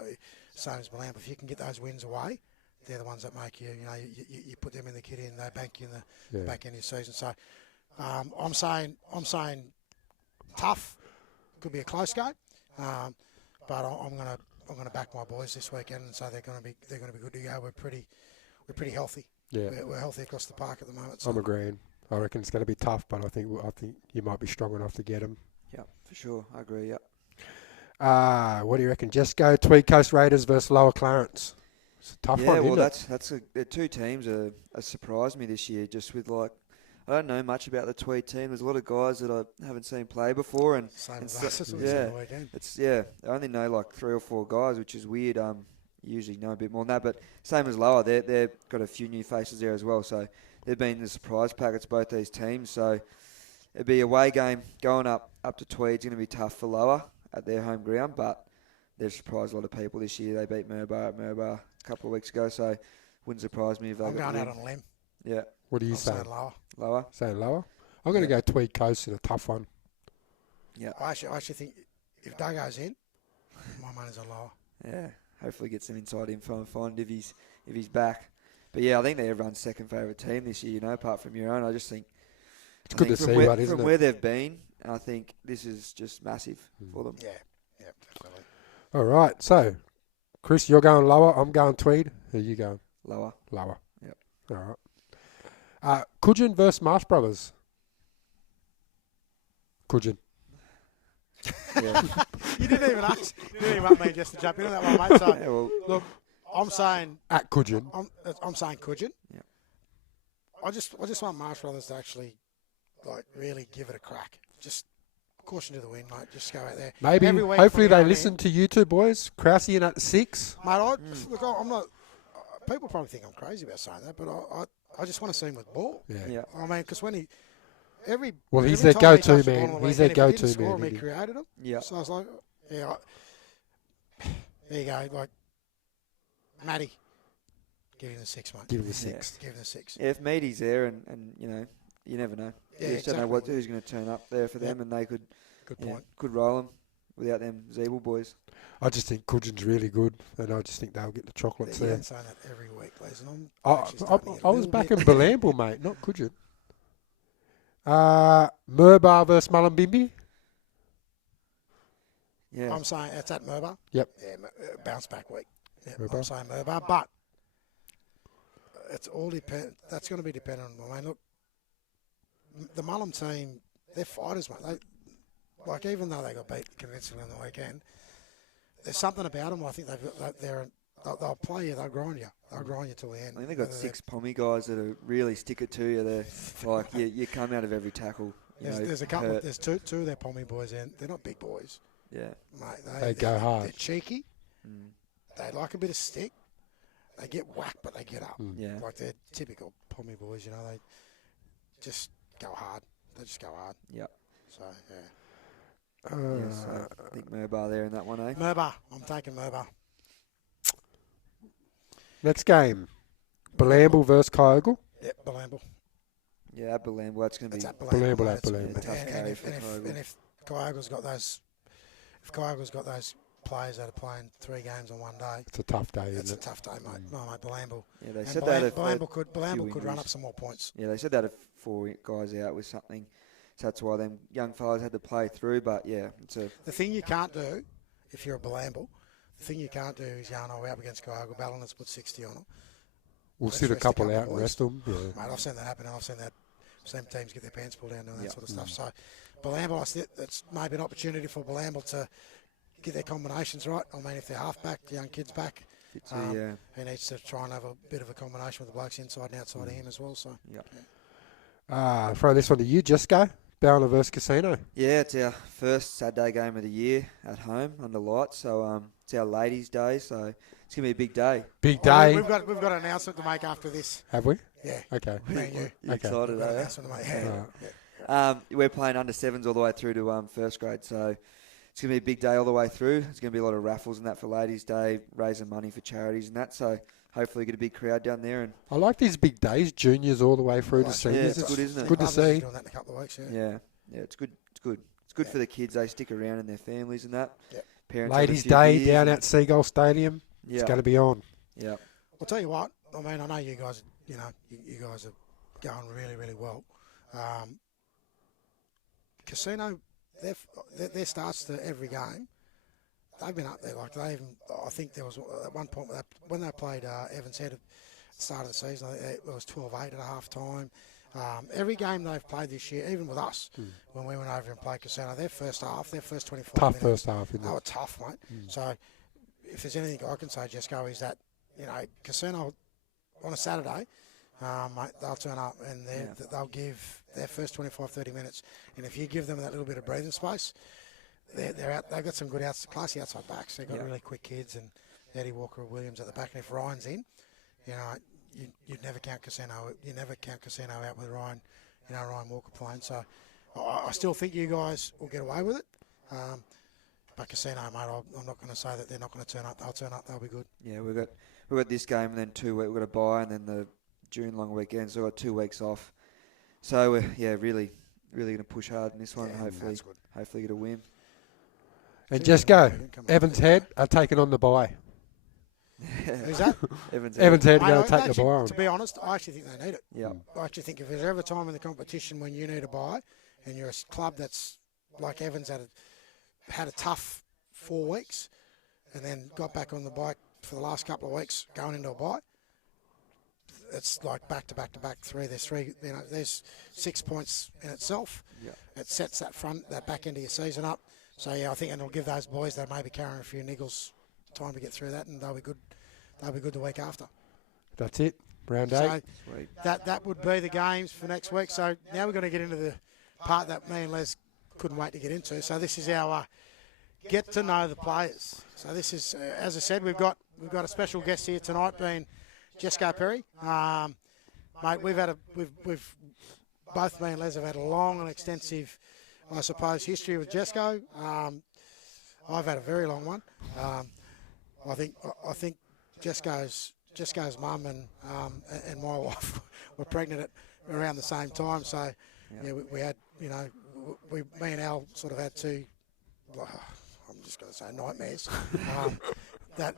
same as Ballamble, if you can get those wins away, they're the ones that make you you put them in the kitty and they bank you in the back end of your season. So I'm saying tough. Could be a close game, but I'm gonna back my boys this weekend, and so they're gonna be good to go. We're pretty healthy. Yeah. We're healthy across the park at the moment. So. I'm agreeing. I reckon it's going to be tough, but I think you might be strong enough to get them. Yeah, for sure. I agree, yeah. What do you reckon? Just go Tweed Coast Raiders versus Lower Clarence. It's a tough one, isn't it? That's the 2 teams are surprised me this year. Just with I don't know much about the Tweed team. There's a lot of guys that I haven't seen play before, and Same and as us. That's what we yeah, said all weekend. I only know 3 or 4 guys, which is weird. Usually know a bit more than that, but same as Lower, they've got a few new faces there as well. So they've been the surprise packets, both these teams. So it'd be a away game going up to Tweed's going to be tough for Lower at their home ground, but they've surprised a lot of people this year. They beat Murbar at Murbar a couple of weeks ago, so wouldn't surprise me if they I'm got going the out on a limb. Yeah. What are you I'm saying? saying lower. Lower? Saying lower? I'm going to go Tweed Coast in a tough one. Yeah. I actually think if Duggo's in, my money's on lower. Yeah. Hopefully get some inside info and find if he's back. But yeah, I think they're everyone's second favourite team this year, apart from your own. I just think It's good to see, where, right, isn't from it? where they've been, I think this is just massive for them. Yeah, definitely. All right. So, Chris, you're going lower. I'm going Tweed. Who are you going? Lower. Lower. Yep. All right. Coogin versus Marsh Brothers. Coogin. Yeah. You didn't even ask. You didn't even want me just to jump in on that one, mate. So, Yeah, well, look, I'm saying At Coogin. I'm saying Coogin. Yeah. I just want Marsh Brothers to actually really give it a crack. Just caution to the wind, mate. Just go out there. Maybe, Every week hopefully from they now on listen in- to you two boys. Krause in at 6. Mate, look, I'm not. People probably think I'm crazy about saying that, but I just want to see him with ball. Yeah. I mean, because when he Well, every he's their time he go-to touched the ball man. on the He's their weekend, if he go-to didn't score man, him, he isn't he? created them. yeah. So I was like, there you go. Like, Matty, give him the 6, mate. Give him the 6. Give him the 6. Yeah, if Meaty's there and you never know. Yeah, you just don't know exactly. who's going to turn up there for them, and they could Good point. could roll them without them Zeeble boys. I just think Coogins really good, and I just think they'll get the chocolates You've there. been saying that every week, please. And I, I'm actually starting to get a I was little back bit- in Ballamble, mate, not Coogin. Murbar versus Mullumbimby. Yeah. I'm saying it's at Murbar. Yep. Yeah, bounce back week. Yeah, Murbar. I'm saying Murbar, but it's all depend. That's going to be dependent on. I mean, look, the Mullum team, they're fighters, mate. Even though they got beat convincingly on the weekend, there's something about them. I think they'll play you. They'll grind you. They'll grind you till the end. I think they've got Whether 6 pommy guys that are really stick it to you. They're like you come out of every tackle. There's a couple. hurt. There's two of their pommy boys, and they're not big boys, Yeah. mate. They go hard. They're cheeky. Mm. They like a bit of stick. They get whacked, but they get up. Yeah. Like they're typical pommy boys, they just go hard. They just go hard. Yep. So, yeah. Yeah, so I think Murbar there in that one, eh? Murbar. I'm taking Murbar. Next game, Ballamble versus Kyogle. Yep, Ballamble. Yeah, at Ballamble, that's going to be It's at Ballamble, mate. at It's- Ballamble. Tough and carry if- for and if- Kyogle. and if Kyogle's got those players that are playing 3 games on one day, It's a tough day, it's a isn't it? tough day, mate. No, mate, Ballamble. Yeah, they And said that if Ballamble could few run up injuries. some more points. Yeah, they said that if 4 guys out with something, so that's why them young fellas had to play through. But yeah, it's a The thing you can't do, if you're a Ballamble, the thing you can't do is we're up against Kyogle. Ballina's put 60 on them. We'll Let's sit a rest a couple couple out and boys. rest them. Yeah. Mate, I've seen that happen, and I've seen teams get their pants pulled down and that Yeah. sort of stuff. So, Ballamble, I think that's maybe an opportunity for Ballamble to get their combinations right. I mean, if they're half-back, the young kid's back, fit to he needs to try and have a bit of a combination with the blokes inside and outside of him as well. So, Throw this one to you, Jesco. Ballina versus Casino. Yeah, it's our first Saturday game of the year at home under lights. So it's our ladies' day. So it's gonna be a big day. Big Oh, day. we've got an announcement to make after this. Have we? Yeah, Okay. me and you. You Okay. excited, We've got an are you? announcement to make. Yeah. Alright. Yeah. We're playing under 7s all the way through to first grade. So it's going to be a big day all the way through. There's going to be a lot of raffles and that for Ladies' Day, raising money for charities and that. So hopefully get a big crowd down there. And I like these big days, juniors all the way through to Right, seniors. it's good, isn't it? Good to Brothers are see. doing that in a couple of weeks. Yeah. yeah, it's good. It's good. It's good for the kids. They stick around and their families and that. Yep. Parents have a Ladies' few Day beers down and- at Seagull Stadium. Yeah. It's going to be on. Yeah. I'll tell you what. I mean, I know you guys. You guys are going really, really well. Casino, their starts to every game, they've been up there. Like I think there was at one point when they played Evans Head at the start of the season, it was 12-8 at half time. Every game they've played this year, even with us, when we went over and played Casino, their first 25 Tough minutes, first half, isn't they it? were tough, mate. So if there's anything I can say, Jesco, is that, Casino on a Saturday, mate, they'll turn up and they'll give their first 25, 30 minutes. And if you give them that little bit of breathing space, they're out. They've got some good classy outside backs. They've got really quick kids and Eddie Walker or Williams at the back. And if Ryan's in, you'd never count Casino. You never count Casino out with Ryan, Ryan Walker playing. So I still think you guys will get away with it. But Casino, mate, I'm not going to say that they're not going to turn up. They'll turn up. They'll be good. Yeah, we've got this game and then 2 weeks. We've got a bye and then the June long weekend. So we've got 2 weeks off. So we're really going to push hard in this one. Yeah, hopefully get a win. And just go. Evans Head are taking on the bye. Who's that? Evans Head Mate, are going to take the bye on. To be honest, I actually think they need it. Yeah. I actually think if there's ever a time in the competition when you need a bye and you're a club that's like Evans had a tough 4 weeks and then got back on the bike for the last couple of weeks going into a bye, it's like back to back to back three. There's three. There's 6 points in itself. Yeah. It sets that back end of your season up. So yeah, I think it'll give those boys that may be carrying a few niggles time to get through that, and they'll be good. They'll be good the week after. That's it. Round 8. So Sweet. that would be the games for next week. So now we're going to get into the part that me and Les couldn't wait to get into. So this is our get to know the players. So this is, as I said, we've got a special guest here tonight, being Jesco Perry. Mate, we've both me and Les have had a long and extensive, I suppose, history with Jesco. I've had a very long one. I think Jesco's mum and my wife were pregnant at around the same time. So yeah, we had, me and Al sort of had two. I'm just going to say nightmares. That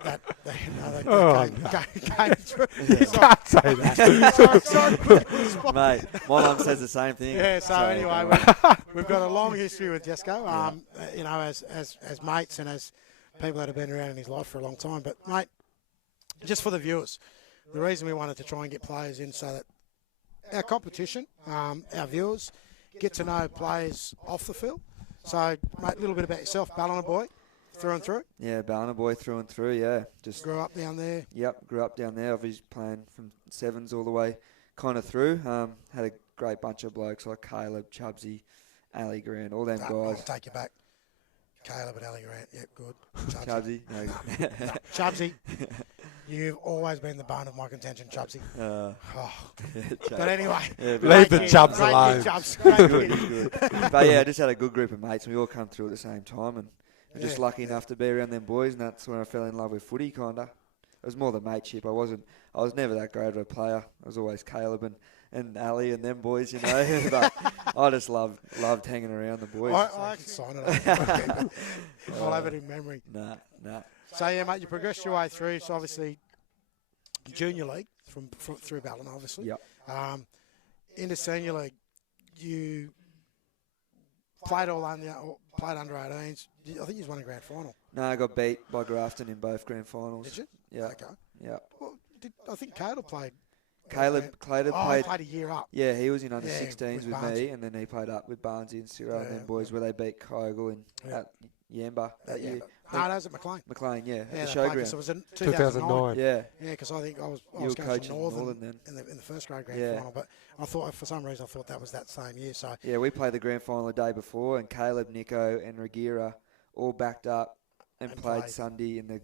came through. You can't say that. Sorry. Mate, my mum says the same thing. Yeah, so anyway, we've got a long history with Jesco, as mates and as people that have been around in his life for a long time. But, mate, just for the viewers, the reason we wanted to try and get players in so that our competition, our viewers, get to know players off the field. So, mate, a little bit about yourself, Ballina boy, through and through. Yeah, Ballina boy through and through, yeah. Just grew up down there. Yep, grew up down there. Obviously playing from sevens all the way kind of through. Had a great bunch of blokes like Caleb, Chubsy, Ali Grant, all them guys. I'll take you back. Caleb and Ali Grant, yep, good. Chubsy. No. Chubsy, you've always been the bone of my contention, Chubsy. But anyway. Yeah, leave the Chubs alone. Good. But yeah, I just had a good group of mates and we all come through at the same time and we're just lucky enough to be around them boys, and that's when I fell in love with footy, kinda. It was more the mateship. I was never that great of a player. I was always Caleb and Ali and them boys, but I just loved hanging around the boys. I can sign it. I'll have it in memory. Nah. So yeah, mate, you progressed your way through. So obviously, junior league from through Ballina, obviously. Yep. Into senior league, you played under 18s. I think you won a grand final. No, I got beat by Grafton in both grand finals. Did you? Yeah. Okay. Yeah. Well, I think Caleb played. Caleb played a year up. Yeah, he was in under 16s with Barnes. me, and then he played up with Barnesy and Ciro and them boys where they beat Kyogle at Yamba that year. No, that was at McLean. McLean, yeah. Yeah, the showground. So it was in 2009. Yeah. Yeah, because I think I was You were coaching coaching Northern then. in the first grade grand final, but I thought for some reason that was that same year. So yeah, we played the grand final the day before, and Caleb, Nico, and Regira all backed up and played Sunday in the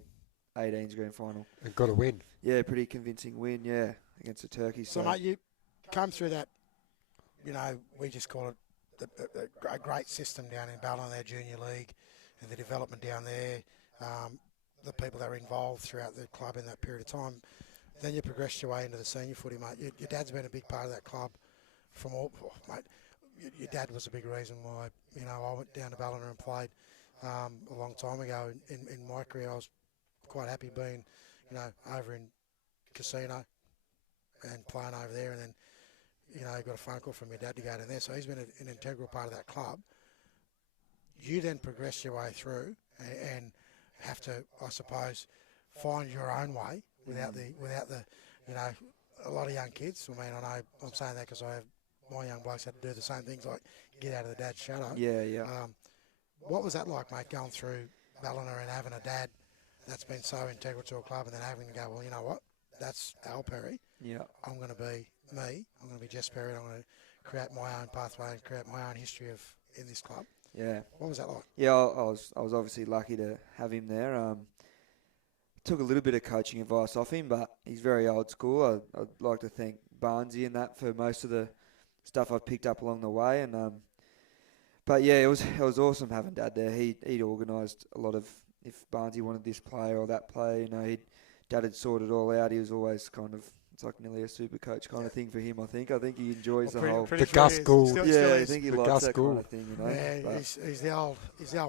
18s grand final. And got a win. Yeah, pretty convincing win. Yeah, against the Turkeys. So mate, you come through that. We just call it a great system down in Ballina, their junior league, and the development down there. The people that were involved throughout the club in that period of time. Then you progressed your way into the senior footy, mate. Your dad's been a big part of that club from all, mate. Your dad was a big reason why, I went down to Ballina and played a long time ago. In my career, I was quite happy being, over in Casino and playing over there. And then, got a phone call from your dad to go down there. So he's been an integral part of that club. You then progress your way through and have to, I suppose, find your own way without the, a lot of young kids. I mean, I know I'm saying that because my young blokes had to do the same things, like get out of the dad's shadow. Yeah. What was that like, mate, going through Ballina and having a dad that's been so integral to a club, and then having to go, well, you know what, that's Al Perry. Yeah. I'm going to be me. I'm going to be Jess Perry. And I'm going to create my own pathway and create my own history in this club. Yeah. What was that like? Yeah, I was obviously lucky to have him there. took a little bit of coaching advice off him, but he's very old school. I'd like to thank Barnesy and that for most of the stuff I've picked up along the way. And but yeah, it was awesome having Dad there. He'd organised a lot of, if Barnesy wanted this player or that player, Dad had sorted it all out. He was always kind of, it's like nearly a super coach kind of thing for him, I think. I think he enjoys the whole... The Gus Gould. I think he likes that kind of thing, Yeah, he's the old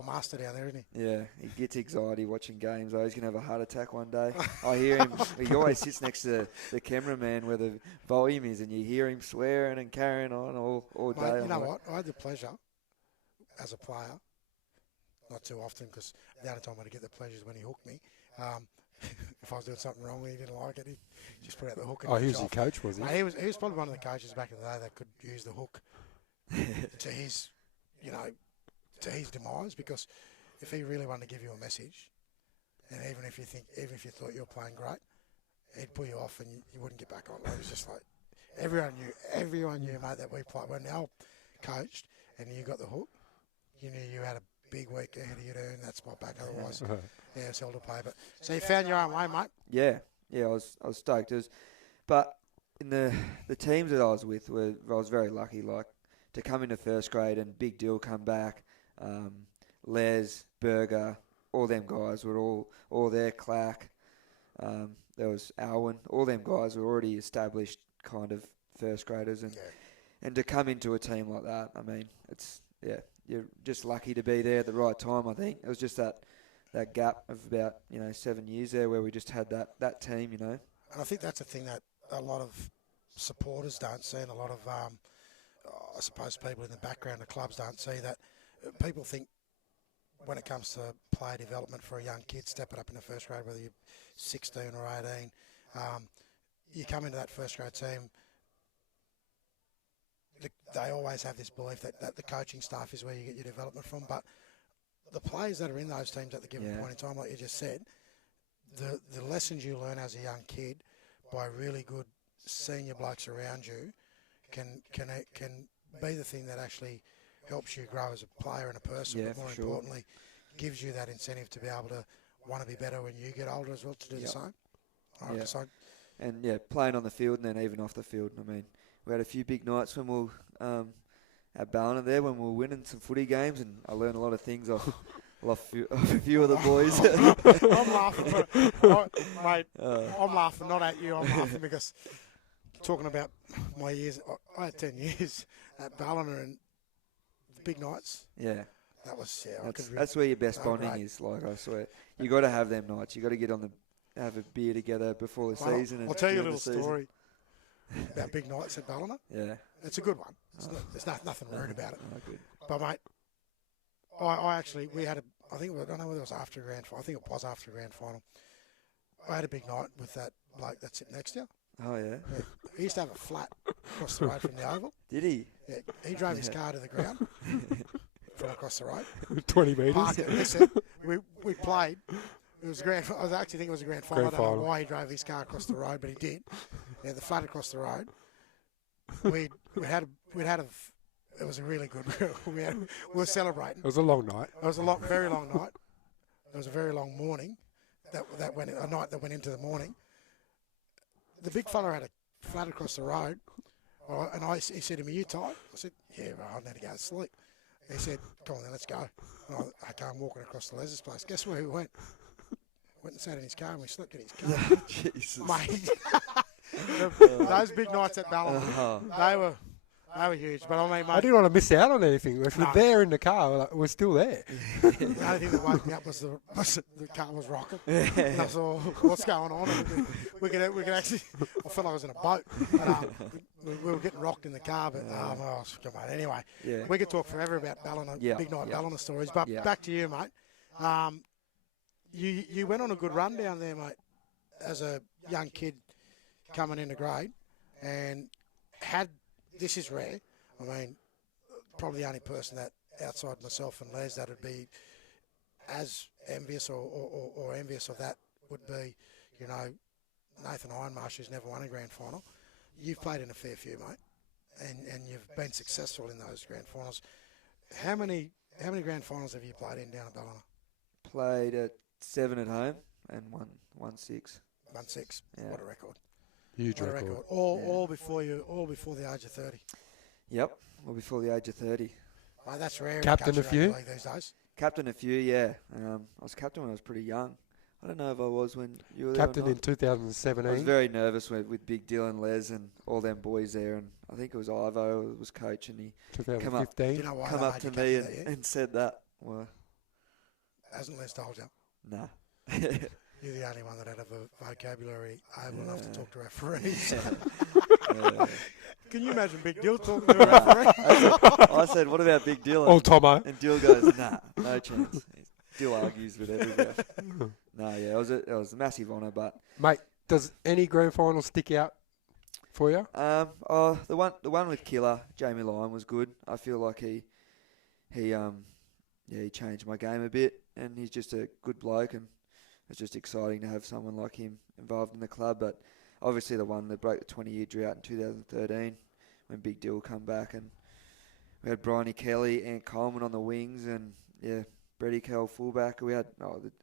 master down there, isn't he? Yeah, he gets anxiety watching games. Oh, he's going to have a heart attack one day. I hear him. He always sits next to the cameraman where the volume is, and you hear him swearing and carrying on all day. Mate, you know what? I had the pleasure as a player, not too often, because the only time I get the pleasure is when he hooked me. If I was doing something wrong and he didn't like it, he'd just put out the hook. Oh, he was your coach, was he? He was probably one of the coaches back in the day that could use the hook to his, to his demise. Because if he really wanted to give you a message, and even if you thought you were playing great, he'd pull you off and you wouldn't get back on. It was just like everyone knew, mate, that we played. When Al coached and you got the hook, you knew you had a big week ahead of you to earn that spot back. Otherwise, it's hell to pay. But so you found your own way, mate. Yeah, I was stoked. But in the teams that I was with, I was very lucky. Like to come into first grade and Big Deal come back, Les, Berger, all them guys were all there. Clack, there was Alwyn. All them guys were already established kind of first graders, and to come into a team like that, I mean, you're just lucky to be there at the right time, I think. It was just that gap of about, 7 years there where we just had that team, And I think that's a thing that a lot of supporters don't see, and a lot of, I suppose, people in the background of clubs don't see that. People think when it comes to player development for a young kid stepping up in the first grade, whether you're 16 or 18, you come into that first grade team, they always have this belief that the coaching staff is where you get your development from. But the players that are in those teams at the given point in time, like you just said, the lessons you learn as a young kid by really good senior blokes around you can be the thing that actually helps you grow as a player and a person, but more importantly, gives you that incentive to be able to want to be better when you get older as well, to do the same. And playing on the field and then even off the field. I mean, we had a few big nights when we were at Ballina there when we were winning some footy games, and I learned a lot of things off a few of the boys. I'm laughing, mate. I'm laughing, not at you. I'm laughing because talking about my years, I had 10 years at Ballina and big nights. Yeah. That was, that's where your best bonding is, like, I swear. You got to have them nights. You got to get have a beer together before the season. I'll tell you a little story about big nights at Ballina. Yeah. It's a good one. There's nothing rude about it. Oh, good. But, mate, I actually, we had I don't know whether it was after a grand final. I think it was after a grand final. I had a big night with that bloke that's sitting next to you. Oh, yeah? He used to have a flat across the road from the Oval. Did he? Yeah. He drove his car to the ground from across the road. 20 metres. Parked it. Listen, we played. It was I actually think it was a grand final. I don't know why he drove his car across the road, but he did. Yeah, the flat across the road. It was a really good. we were celebrating. It was a long night. It was very long night. It was a very long morning. A night that went into the morning. The big fella had a flat across the road, and he said to me, "You tired?" I said, "Yeah, well, I need to go to sleep." He said, "Come on, then, let's go." And I came walking across the Les's place. Guess where we went? Went and sat in his car and we slept in his car. Jesus. Mate. Those big nights at Ballina, they were huge. But I mean, mate, I didn't want to miss out on anything. If we're there in the car, we're still there. The only thing that woke me up was the car was rocking. And I saw what's going on. And we could actually, I felt like I was in a boat. But, we were getting rocked in the car. But come on. Anyway, we could talk forever about Ballina, big night Ballina stories. But back to you, mate. You went on a good run down there, mate, as a young kid coming into grade, and this is rare. I mean, probably the only person that outside myself and Les that would be as envious or envious of that would be, Nathan Ironmarsh, who's never won a grand final. You've played in a fair few, mate, and you've been successful in those grand finals. How many grand finals have you played in down at Ballina? Played at 7 at home, and won 6. 1-6. Yeah. What a record. Huge What a record. record. All before the age of 30. Yep, well before the age of 30. Mate, that's rare. Captain in a country few? rugby league these days. Captain a few, yeah. I was captain when I was pretty young. I don't know if I was when you were there. Captain in 2017. I was very nervous with Big Dylan, Les, and all them boys there. And I think it was Ivo who was coach, and he 2015. Do you know why come they up made to you me captain that year? and said that. Well, Hasn't Les told you? nah. You're the only one that had a vocabulary able enough to talk to referees. Yeah. Can you imagine Big Deal talking to a referee? I said, what about Big Dylan? Old Tomo. And Dill goes, nah, no chance. Dill argues with every ref. No, yeah, it was a massive honour, but Mate, does any grand final stick out for you? the one with Killer, Jamie Lyon, was good. I feel like he changed my game a bit, and he's just a good bloke, and it's just exciting to have someone like him involved in the club. But obviously the one that broke the 20-year drought in 2013 when Big Dill come back, and we had Bryony Kelly, Ant Coleman on the wings, and Brady Kell fullback. We had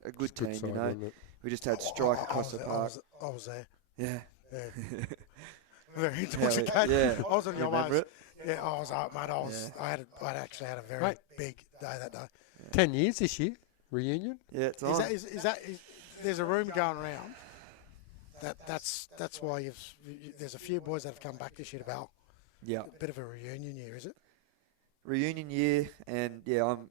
a good team, side, you know. wasn't it? We just had strike across the park. I was there. Yeah. Very intoxicated. Yeah. I was on You your remember ways. it? Yeah, I was up, mate. I actually had a very Right. big day that day. 10 years this year. Reunion. Yeah, it's on. There's a rumour going around that's why there's a few boys that have come back this year to Bal. Yeah. A bit of a reunion year, is it? Reunion year, and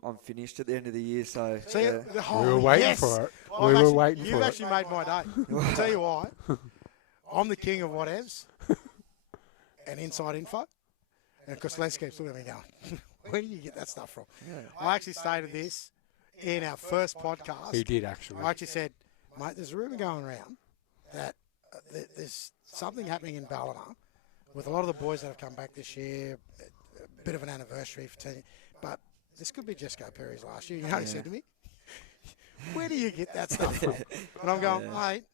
I'm finished at the end of the year, so See, yeah. we We were waiting for it. We were waiting for You've it. actually made my day. I'll tell you why. I'm the king of whatevs and inside info. And of course, Les keeps looking at me going, where do you get that stuff from? Yeah. I actually stated this in our first podcast. He did, actually. I actually said, mate, there's a rumour going around that there's something happening in Ballina with a lot of the boys that have come back this year, a bit of an anniversary for 10 years, but this could be Jesco Perry's last year. You know what he said to me? Where do you get that stuff from? And I'm going, mate,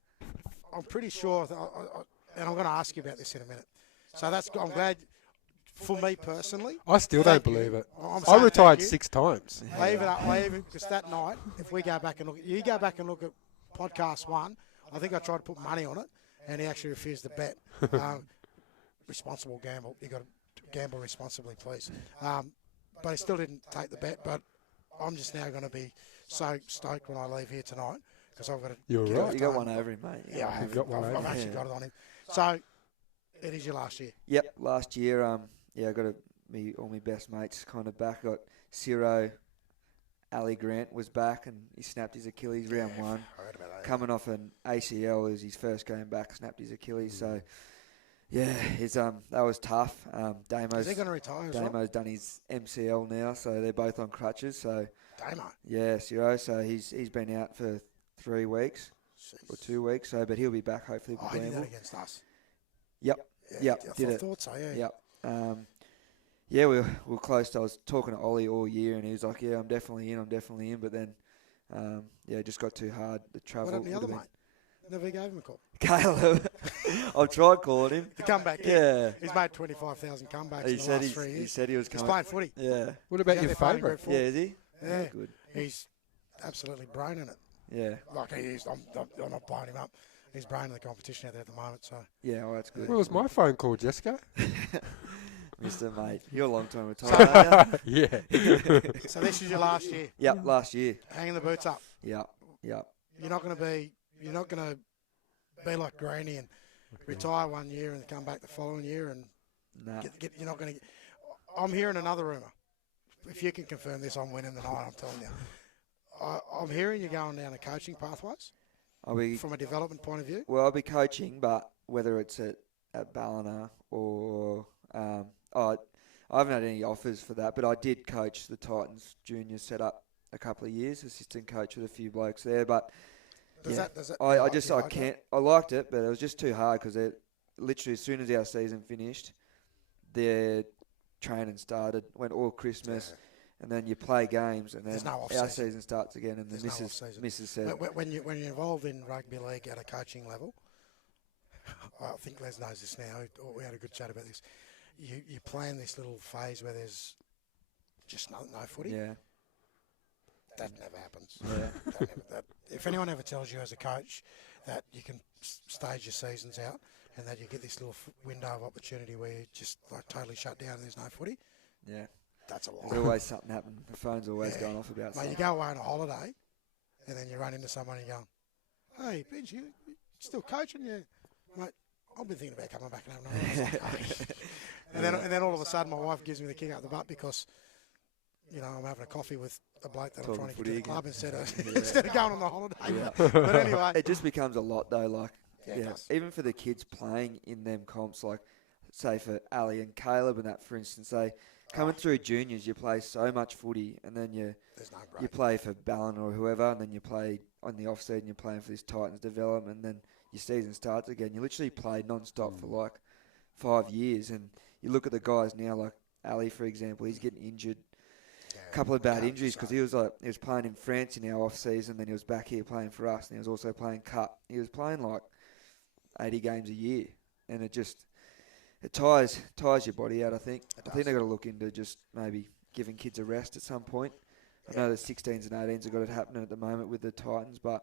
I'm pretty sure, and I'm going to ask you about this in a minute. So I'm glad, for me personally. I still thank don't you. believe it. I'm I saying retired thank you. 6 times. Because that night, if we go back and look at podcast 1, I think I tried to put money on it, and he actually refused to bet. Responsible gamble. You got to gamble responsibly, please. But he still didn't take the bet. But I'm just now going to be so stoked when I leave here tonight because I've got to. You're get right. off You got time. one over him, mate. Yeah, I have. got one I've over. actually Yeah. got it on him. So it is your last year. Yep, last year, I got all my best mates kind of back. Got Ciro, Ali Grant was back, and he snapped his Achilles round 1. I heard about that. Coming off an ACL, it was his first game back, snapped his Achilles. So, yeah, that was tough. Is he going to retire as well? Damo's done his MCL now, so they're both on crutches. So, Damo. yeah, Ciro. So he's been out for 3 weeks or 2 weeks. So, but he'll be back hopefully Oh, with he did that Granville. against us. Yep. Yep, I did it. thought so, yeah. Yep. Yeah, we were close. I was talking to Ollie all year, and he was like, "Yeah, I'm definitely in." But then, it just got too hard. The travel. What happened to the other would've mate? Never gave him a call. been- Caleb. I've tried calling him. To come back in. Yeah. He's made 25,000 comebacks He in the said last 3 years. he said he was He's coming. playing footy. Yeah. What about He's your out there playing favourite? Group Yeah, 4. is he? Yeah. Good. He's absolutely braining it. Yeah. Like he is. I'm not blowing him up. He's braining the competition out there at the moment. So Yeah, well, that's good. What was my phone call, Jessica? Mr. Mate, you're a long time retired, aren't you? Yeah. so this is your last year. Yep, last year. Hanging the boots up. Yep. You're not going to be like Greeny and retire 1 year and come back the following year and Nah. you're not going to. I'm hearing another rumour. If you can confirm this, I'm winning the night. I'm telling you. I'm hearing you're going down the coaching pathways from a development point of view. Well, I'll be coaching, but whether it's at Ballina or I haven't had any offers for that, but I did coach the Titans junior setup a couple of years, assistant coach with a few blokes there. But Does yeah, that I like just you I like can't. I liked it, but it was just too hard because literally as soon as our season finished, their training started, went all Christmas. Yeah. And then you play games, and then There's no our off-season. season starts again, and the There's no missus off-season. said, When you're involved in rugby league at a coaching level, I think Les knows this now. We had a good chat about this. You play in this little phase where there's just no footy. yeah, That never happens. Yeah. If anyone ever tells you as a coach that you can stage your seasons out and that you get this little window of opportunity where you just like totally shut down and there's no footy, Yeah. that's a lie. There's always something happening. The phone's always going off about Mate, something. you go away on a holiday and then you run into someone and you go, hey, Benj, you still coaching? Yeah. Mate, I've been thinking about coming back and having a holiday. And then all of a sudden my wife gives me the kick up the butt because, you know, I'm having a coffee with a bloke that I'm trying to get to the club instead of going on the holiday. Yeah. But anyway. It just becomes a lot though, like, Yeah, even for the kids playing in them comps, like, say for Ali and Caleb and that, for instance, coming through juniors, you play so much footy and then you play for Ballina or whoever and then you play on the off-season, you're playing for this Titans development and then your season starts again. You literally play non-stop for like 5 years and you look at the guys now, like Ali, for example, he's getting injured. A couple of bad injuries because he was playing in France in our off-season, then he was back here playing for us and he was also playing Cup. He was playing like 80 games a year and it ties your body out, I think. I think they've got to look into just maybe giving kids a rest at some point. I know the 16s and 18s have got it happening at the moment with the Titans, but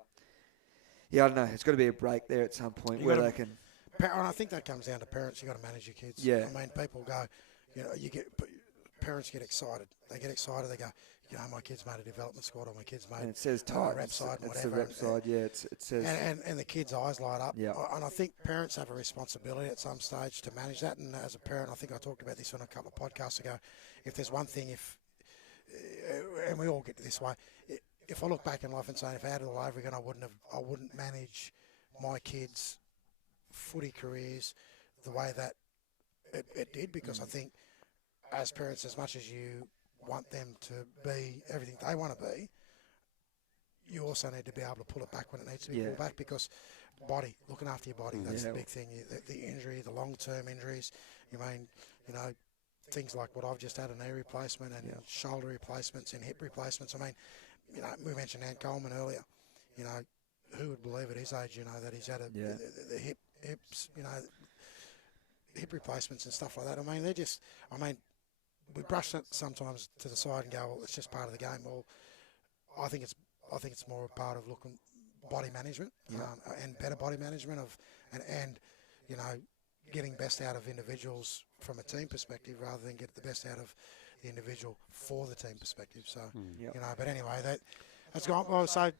yeah, I don't know. It's got to be a break there at some point where they can. And I think that comes down to parents. You've got to manage your kids. Yeah. I mean, people go, you know, parents get excited. They get excited. They go, you know, my kid's made a development squad or my kid's made and it says Titans. rep side and it's whatever. the rep side, yeah. It says. And the kids' eyes light up. Yeah. And I think parents have a responsibility at some stage to manage that. And as a parent, I think I talked about this on a couple of podcasts ago. If there's one thing, and we all get this way, if I look back in life and say, if I had it all over again, I wouldn't manage my kids' footy careers the way that it did, because I think as parents, as much as you want them to be everything they want to be, you also need to be able to pull it back when it needs to be pulled back, because looking after your body, that's the big thing. The injury, the long-term injuries, things like what I've just had, a knee replacement and shoulder replacements and hip replacements. I mean, we mentioned Ant Coleman earlier. Who would believe at his age, that he's had the hips, hip replacements and stuff like that. I mean, we brush it sometimes to the side and go, well, it's just part of the game. Well, I think it's more a part of looking body management and better body management and getting best out of individuals from a team perspective rather than get the best out of the individual for the team perspective. So, but anyway, that's gone. Well, so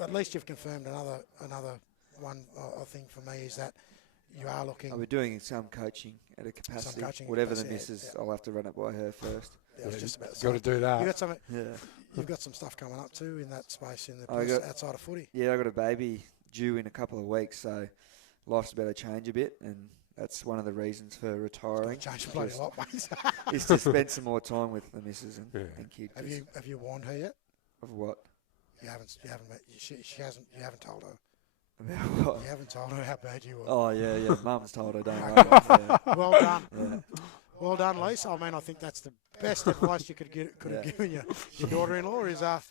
at least you've confirmed another one. I think for me is that you are looking. We're doing some coaching at a capacity. Whatever the misses, I'll have to run it by her first. I was just about to got to do that. You've got some stuff coming up too in that space outside of footy. Yeah, I got a baby due in a couple of weeks, so life's about to change a bit, and that's one of the reasons for retiring. Change a bloody lot, mate. Is to spend some more time with the missus and kids. Have you warned her yet? Of what? You haven't. She hasn't. You haven't told her. About what? You haven't told her how bad you were. Oh yeah. Mum's told her, don't worry. Well done. Yeah. Well done, Lisa. I mean, I think that's the best advice you could have given your daughter-in-law. Is the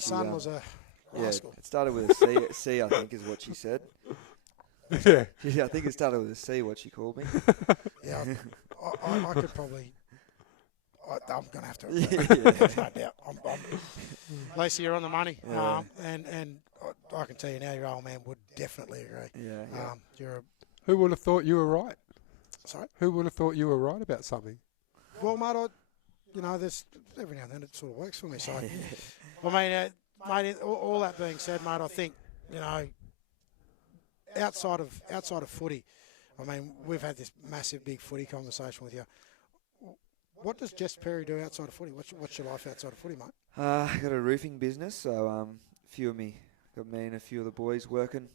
son was a rascal. It started with a C, I think, is what she said. Yeah. I think it started with a C, what she called me. Yeah, I could probably. I'm going to have to. No doubt. Lisa, you're on the money. Yeah. And I can tell you now, your old man would definitely agree. Yeah. Who would have thought you were right? Sorry? Who would have thought you were right about something? Well, mate, there's every now and then it sort of works for me. So, I mean, mate, all that being said, mate, I think, outside of footy, I mean, we've had this massive, big footy conversation with you. What does Jess Perry do outside of footy? What's your life outside of footy, mate? I got a roofing business, so got me and a few of the boys working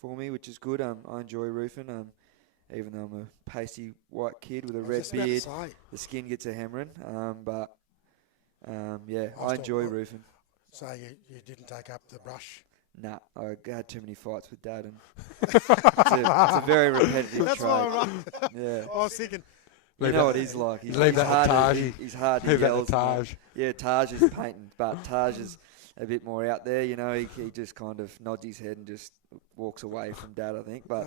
for me, which is good. I enjoy roofing. Even though I'm a pasty white kid with a red beard, the skin gets a hammering. I enjoy roofing. So you didn't take up the brush? Nah, I had too many fights with Dad, and it's a very repetitive trade. That's why I'm right. Yeah. I was thinking. You know what he's like. He's Taj. He's hard. He leave that yells. to Taj. Yeah, Taj is painting, but Taj is a bit more out there. He just kind of nods his head and just walks away from Dad, I think. But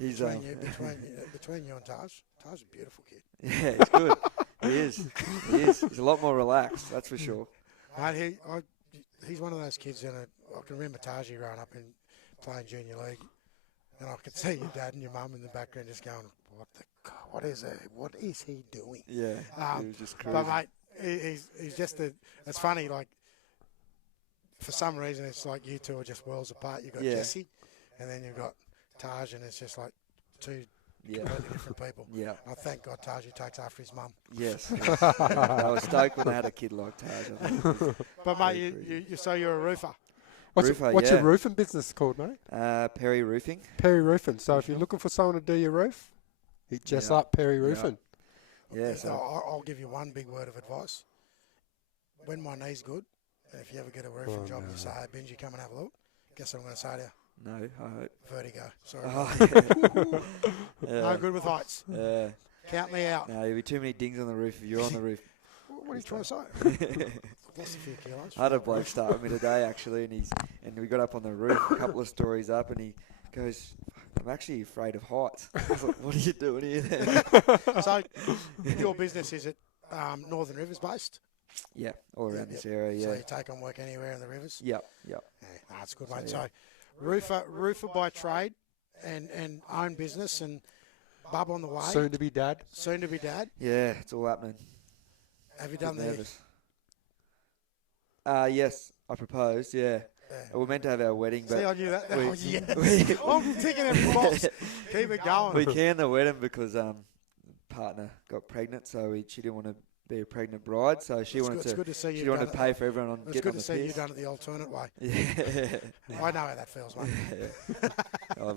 he's between you and Taj is a beautiful kid. Yeah, he's good. He is. He's a lot more relaxed, that's for sure. Mate, he's one of those kids, I can remember Taji growing up and playing junior league, and I could see your dad and your mum in the background just going, what is it? What is he doing? Yeah, he was just crazy. But, mate, he's just it's funny, like, for some reason, it's like you two are just worlds apart. You've got Jesse, and then you've got Taj, and it's just like two completely different people. Yeah. I thank God Taj takes after his mum. Yes. I was stoked when I had a kid like Taj. I think. But, mate, you're a roofer. What's your roofing business called, mate? Perry Roofing. Perry Roofing. So if you're looking for someone to do your roof, hit Jess up, Perry Roofing. Yeah. So I'll give you one big word of advice. When my knee's good, if you ever get a roofing job, you say, hey, Benji, come and have a look. Guess what I'm going to say to you? No, I hope. Vertigo. Sorry. Oh, yeah. No good with heights. Yeah. Count me out. No, there'll be too many dings on the roof if you're on the roof. What are you trying to say? Lost a few kilos. I had a bloke start with me today, actually, and we got up on the roof, a couple of stories up, and he goes, I'm actually afraid of heights. I was like, what are you doing here then? So, your business, is it Northern Rivers based? Yeah, all around this area, So yeah. you take on work anywhere in the rivers? Yep. Yeah, that's good, mate. So, roofer by trade and own business and bub on the way. Soon to be dad. Soon to be dad. Yeah, it's all happening. Have you done the... Nervous. Yes, I proposed, yeah. We're meant to have our wedding, but... See, I knew that. we- I'm ticking every box. Keep it going. We canned the wedding because partner got pregnant, so she didn't want to be a pregnant bride, so she wanted to pay for everyone on It's getting good on to the see you piss. done it the alternate way. Yeah. I know how that feels, mate. I've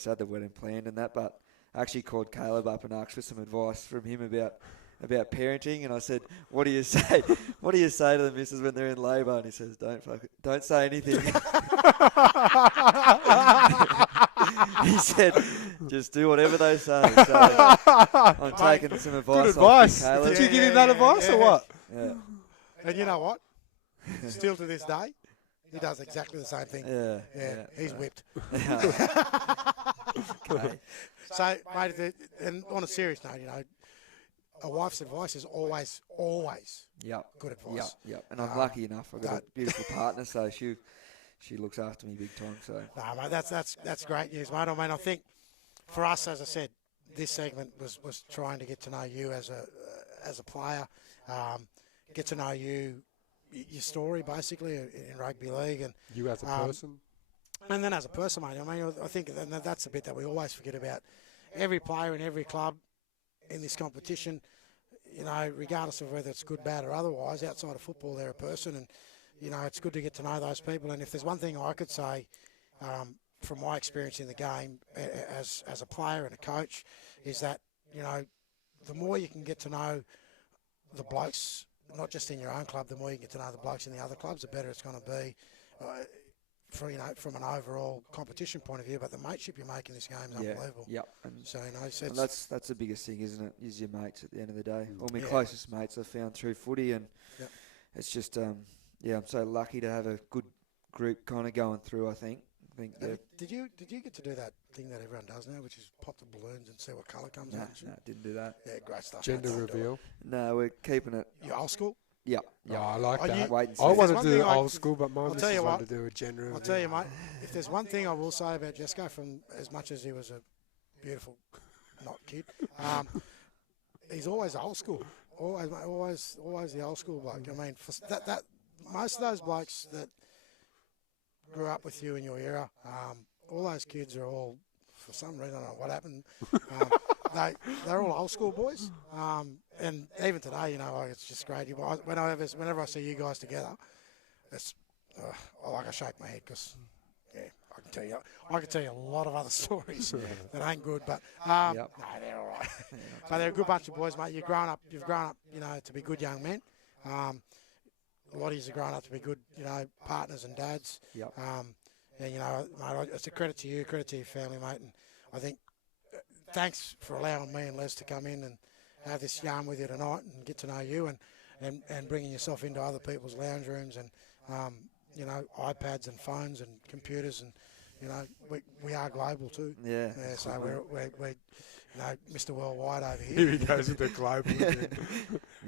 so I had the wedding planned and that, but I actually called Caleb up and asked for some advice from him about parenting, and I said, "What do you say? What do you say to the missus when they're in labour?" And he says, "Don't say anything." He said, "Just do whatever they say." So I'm taking some advice. Good advice. Off Caleb. Did you give him that advice or what? Yeah. And you know what? Still to this day, he does exactly the same thing. Yeah. He's whipped. Okay. So, mate, and on a serious note, a wife's advice is always good advice. Yep. And I'm lucky enough. I've got a beautiful partner, so she looks after me big time. So No, mate, that's great news, mate. I mean, I think for us, as I said, this segment was trying to get to know you as a player, get to know you, your story basically in rugby league, and You as a person. and then as a person, mate. I mean, I think that's the bit that we always forget about. Every player in every club in this competition, regardless of whether it's good, bad, or otherwise, outside of football, they're a person, and it's good to get to know those people. And if there's one thing I could say from my experience in the game as a player and a coach, is that the more you can get to know the blokes, not just in your own club, the more you can get to know the blokes in the other clubs, the better it's going to be. From an overall competition point of view, but the mateship you make in this game is unbelievable. Yep. And So and that's the biggest thing, isn't it? Is your mates at the end of the day. All my closest mates I found through footy, and it's just I'm so lucky to have a good group kind of going through. I think. Did you get to do that thing that everyone does now, which is pop the balloons and see what colour comes out? No, didn't do that. Yeah, great stuff. Gender reveal. No, we're keeping it. You old school? Yeah. Oh, I like that. Wait and see. I want to one do thing old school, but my missus you wanted to do a gender reveal. I'll tell you, mate, if there's one thing I will say about Jesco, from as much as he was a beautiful, not kid, he's always old school. Always the old school bloke. I mean, for that most of those blokes that grew up with you in your era, all those kids are all, for some reason, I don't know what happened, they're all old school boys. And even today, it's just great. Whenever I see you guys together, it's I shake my head because, I can tell you a lot of other stories that ain't good, but no, they're all right. But they're a good bunch of boys, mate. You've grown up, to be good young men. A lot of you are growing up to be good, partners and dads. Yep. And mate, it's a credit to you, credit to your family, mate. And I think thanks for allowing me and Les to come in and have this yarn with you tonight and get to know you, and bringing yourself into other people's lounge rooms and iPads and phones and computers, and we are global too. Yeah. So we're Mr. Worldwide over here. Here he goes with the global.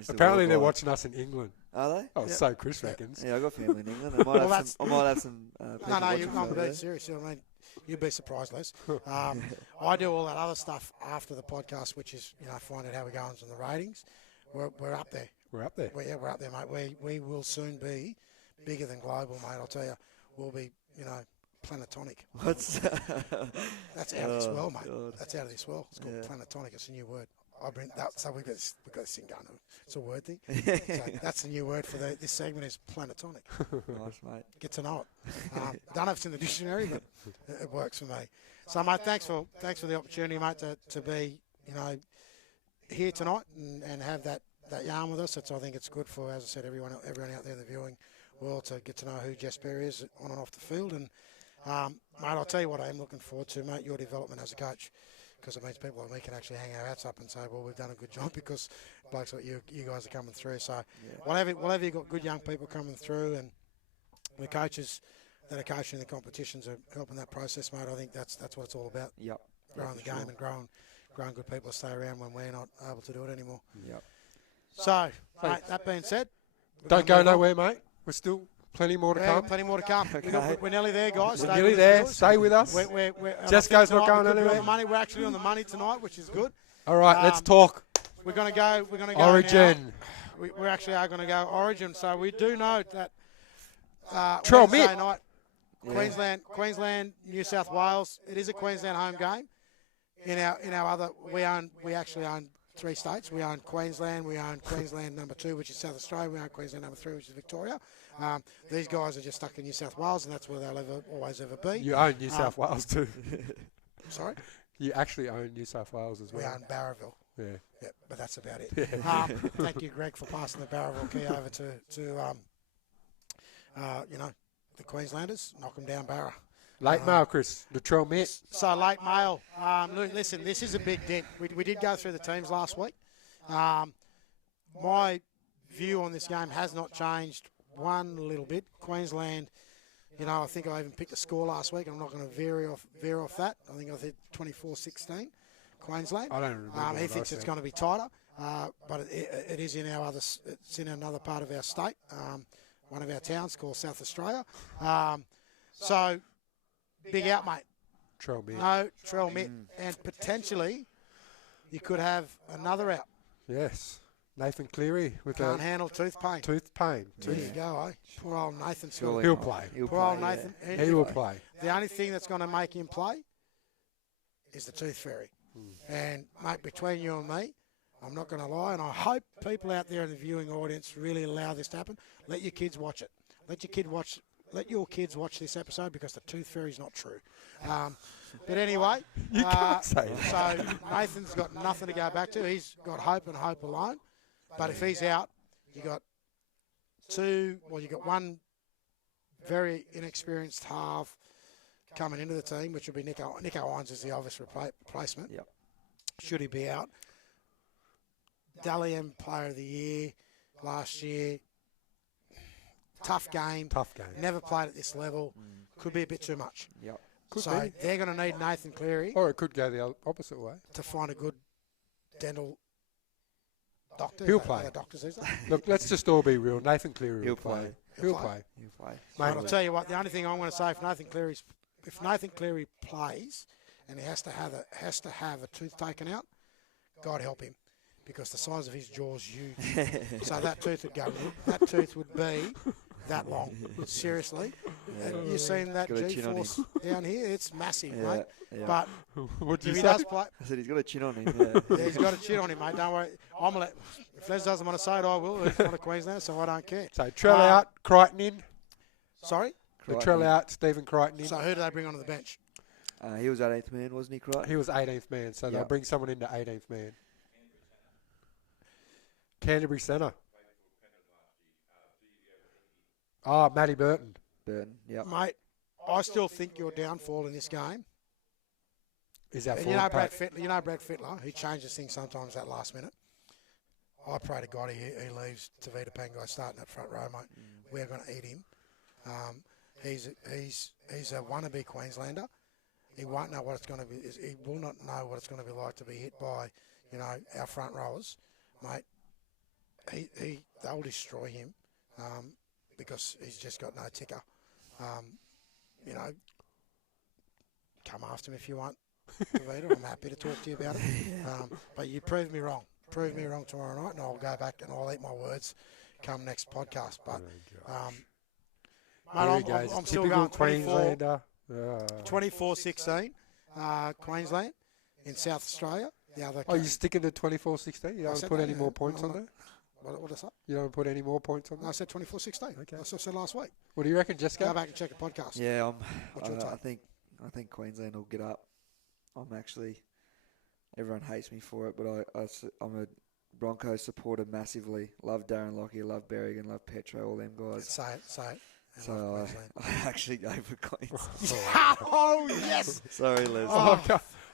Apparently they're Worldwide. watching us in England. Are they? Oh, Yeah. so Chris reckons. Yeah, I got family in England. I might Well, have some. I might have some. People No, watching you're from not over being there. serious. I mean, you'd be surprised, Les. I do all that other stuff after the podcast, which is, finding how we're going on the ratings. We're up there. We're up there. We're up there, mate. We will soon be bigger than global, mate. I'll tell you. We'll be, planetonic. What's That's out of this world, mate. God. That's out of this world. It's called planetonic. It's a new word. So we've got this thing going on. It's a word thing. So that's the new word for this segment is planetonic. Nice, mate. Get to know it. Don't know if it's in the dictionary, but it works for me. So, mate, thanks for the opportunity, mate, to be, here tonight and have that yarn with us. I think it's good for, as I said, everyone out there in the viewing world to get to know who Jess Berry is on and off the field. And, mate, I'll tell you what I am looking forward to, mate, your development as a coach. Because it means people like me can actually hang our hats up and say, well, we've done a good job because blokes like you guys are coming through. So whatever you've got good young people coming through and the coaches that are coaching the competitions are helping that process, mate. I think that's what it's all about. Yep. Growing the game and growing good people to stay around when we're not able to do it anymore. Yep. So, mate, that being said. Don't go nowhere, mate. We're still plenty more to come. Plenty more to come. Okay. We're nearly there, guys. We're Stay nearly with there. us. Stay with us. Jessica's not going anywhere. We're actually on the money tonight, which is good. All right, let's talk. We're going to go. Origin. Now. We actually are going to go Origin. So we do know that Trell Wednesday Mitt. night, Queensland, New South Wales. It is a Queensland home game. In our other, we actually own 3 states. We own Queensland. We own Queensland number 2, which is South Australia. We own Queensland number 3, which is Victoria. These guys are just stuck in New South Wales, and that's where they'll always ever be. You own New South Wales too. Sorry? You actually own New South Wales as well. We own Barraville. Yeah. Yeah, but that's about it. Yeah. Thank you, Greg, for passing the Barraville key over to the Queenslanders. Knock them down, Barra. Late mail, Chris. The Trell Mitt. So, late mail. Look, listen, this is a big dent. We did go through the teams last week. My view on this game has not changed one little bit. Queensland, I think I even picked a score last week. I'm not going to veer off that. I think I said 24-16, Queensland. I don't remember. He thinks it's going to be tighter, but it is in it's in another part of our state, one of our towns called South Australia. So, big out, mate. Trell Mitt. No, Trell Mitt. And potentially, you could have another out. Yes. Nathan Cleary with Can't handle tooth pain. tooth pain. There you go, eh? Poor old Nathan's got Surely He'll not. play. He'll Poor play, old Nathan. He will play. The only thing that's going to make him play is the tooth fairy. And, mate, between you and me, I'm not going to lie, and I hope people out there in the viewing audience really allow this to happen. Let your kids watch it. Let your kids watch this episode because the tooth fairy's not true. But anyway, You can't say that. so Nathan's got nothing to go back to. He's got hope and hope alone. But if he's out, you got one very inexperienced half coming into the team, which will be Nico. Nico Hines is the obvious replacement. Yep. Should he be out? Dally M Player of the Year last year. Tough game. Tough game. Never played at this level. Could be a bit too much. Yep. Could So be. they're going to need Nathan Cleary Or it could go the opposite way. to find a good dental doctor. He'll Are they play. doctors these days? Look, let's just all be real. Nathan Cleary will He'll play. play. He'll He'll play. He'll play. Mate, I'll tell you what. The only thing I'm going to say, if Nathan Cleary plays, and he has to have a tooth taken out, God help him, because the size of his jaw's huge. So that tooth would be that long. Seriously, you seen that Got a chin on G-force down here? It's massive, Yeah, mate. yeah. But What'd if you he say? does play, I said he's got a chin on him. Yeah. yeah, he's got a chin on him, mate. Don't worry. If Les doesn't want to say it, I will. He's not a Queenslander, so I don't care. So Trell out, Crichton in. Sorry. The Trell out, Stephen Crichton in. So who do they bring onto the bench? He was 18th man, wasn't he, Crichton? He was 18th man, so they'll Yep. bring someone into 18th man. Canterbury Centre. Matty Burton. Burton. Yep. Mate, I still think your downfall in this game. Is that And forward Brad pack? Fittler, he changes things sometimes at last minute. I pray to God he leaves Tavita Pangai starting at front row, mate. We're going to eat him. He's a wannabe Queenslander. He won't know what it's going to be. He will not know what it's going to be like to be hit by, our front rowers, mate. they'll destroy him because he's just got no ticker. You know, come after him if you want, Vita. I'm happy to talk to you about it. But you proved me wrong. Prove me wrong tomorrow night, and I'll go back and I'll eat my words come next podcast. But mate, I'm still going 24-16 Queensland in South Australia. The other. Oh, you're sticking to 24-16? You don't put any more points on there? What did I say? You don't put any more points on there? No, I said 24-16. Okay. That's what I said last week. What do you reckon, Jessica? Go back and check the podcast. Yeah, I I think Queensland will get up. I'm actually. Everyone hates me for it, but I'm a Broncos supporter massively. Love Darren Lockyer, love Berrigan, love Petro, all them guys. Say it. So I actually go for Queensland. Oh, yes! Sorry, Les.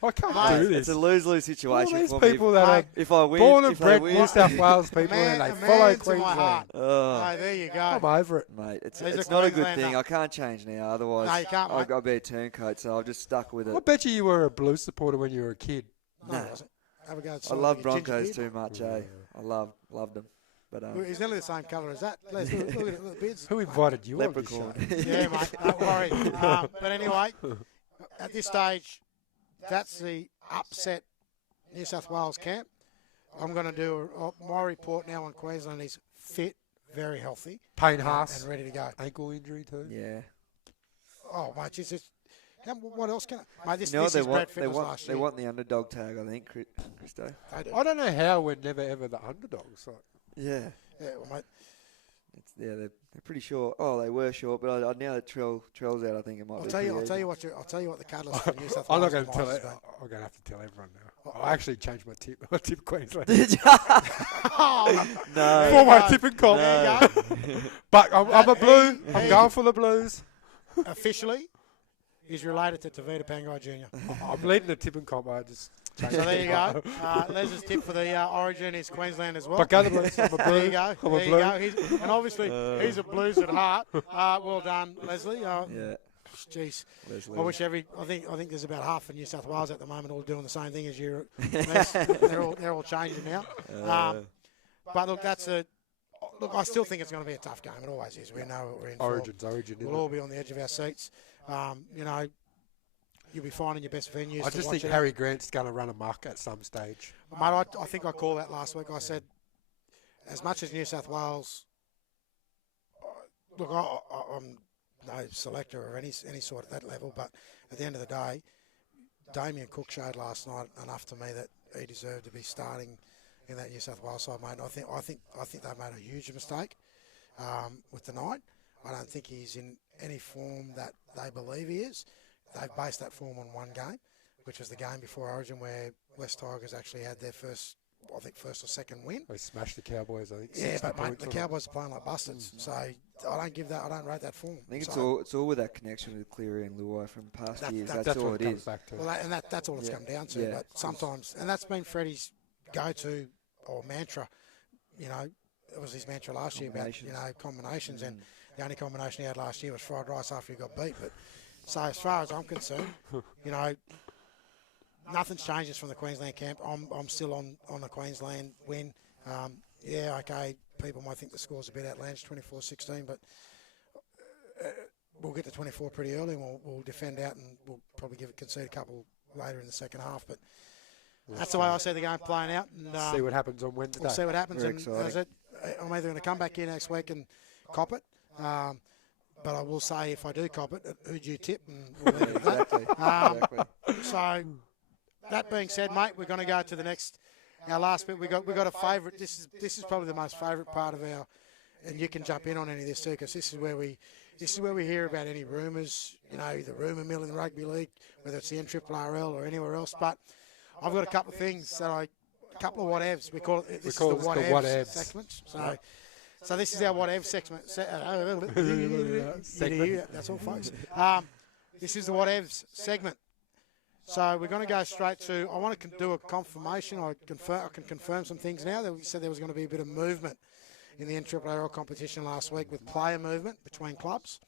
I can't do this. It's a lose-lose situation all these for people me. that are if I win, born and if bred they win, New South Wales people and they follow Queensland. Oh, there you go. I'm over it. Mate, it's He's not a a good Queenslander. thing. I can't change now. Otherwise, No, you can't, mate. I've got to be a turncoat, so I've just stuck with it. I bet you were a Blues supporter when you were a kid. No, it wasn't. Have a go at I love your ginger Broncos beard. too much, eh? I loved them. But He's nearly the same colour as that. Look at it, look at the beards. Who invited you on this leprechaun. show? Yeah, mate, don't worry. But anyway, at this stage, that's the upset New South Wales camp. I'm going to do my report now on Queensland is fit, very healthy. Payne Haas. And ready to go. Ankle injury too. Yeah. Oh, mate, Jesus. What else can I? Mate, this You know, is Brad Fittler's they last year. want the underdog tag, I think, Christo. They do. I don't know how we're never ever the underdogs. Like, Yeah. Yeah, well, mate. They're pretty short. Oh, they were short, but now that Trell's out, I think it might I'll be. tell you pretty what the catalyst for New South I'm Wales not going to tell demise it. has been. I'm going to have to tell everyone now. I actually changed my tip. I tip Queensland. Did you? No. For my tipping comp. There you go. But I'm a blue. I'm going for the Blues. Officially, he's related to Tavita Pangai Jr. I'm leading the tipping comp. I just changed So there it. you go. Les's tip for the Origin is Queensland as well. But go the Blues. I'm a blue. There you go. I'm a There you blue. go. And obviously, he's a Blues at heart. Well done, Leslie. Yeah. Jeez. Leslie. I wish I think there's about half of New South Wales at the moment all doing the same thing as you. They're all changing now. But look, I still think it's going to be a tough game. It always is. We know what we're in Origin. for. We'll all be on the edge of our seats. You know, you'll be finding your best venues. I just think it. Harry Grant's going to run amok at some stage. Mate, I think I called that last week. I said, as much as New South Wales, look, I'm no selector or any sort at that level, but at the end of the day, Damien Cook showed last night enough to me that he deserved to be starting in that New South Wales side, mate. I think they made a huge mistake with the night. I don't think he's in any form that they believe he is. They've based that form on one game, which was the game before Origin where West Tigers actually had their first or second win. They smashed the Cowboys, I think. Yeah, but mate, points the on it. Cowboys are playing like bastards. So I don't rate that form. I think So- it's all with that connection with Cleary and Luai from past years. that's That's all what it it comes is. back to. Well, that's all it's Yeah. come down to. Yeah. But sometimes, and that's been Freddie's go-to or mantra. You know, it was his mantra last year about combinations, and the only combination he had last year was fried rice after he got beat. But so as far as I'm concerned, you know, nothing's changes from the Queensland camp. I'm still on the Queensland win. Yeah, okay. People might think the score's a bit outlandish, 24-16, but we'll get to 24 pretty early, and we'll defend out, and we'll probably concede a couple later in the second half. But that's the way I see the game playing out. And, See what happens on Wednesday. we'll see what happens. Very And exciting. as I said, I'm either going to come back here next week and cop it, but I will say if I do cop it, who'd you tip? And we'll leave it at that. Exactly. So that being said, mate, we're going to go to the next. Our last bit, we got a favourite. This is probably the most favourite part of our, and you can jump in on any of this too, because this is where we hear about any rumours. You know, the rumour mill in the rugby league, whether it's the Nrrrl or anywhere else. But I've got a couple of things a couple of whatevs. We call it. This is the whatevs segment. So this is our whatev segment. Segment. That's all, folks. This is the whatevs segment. So we're going to go straight to. I want to do a confirmation. I can confirm some things now. That we said there was going to be a bit of movement in the Nrrrl competition last week with player movement between clubs.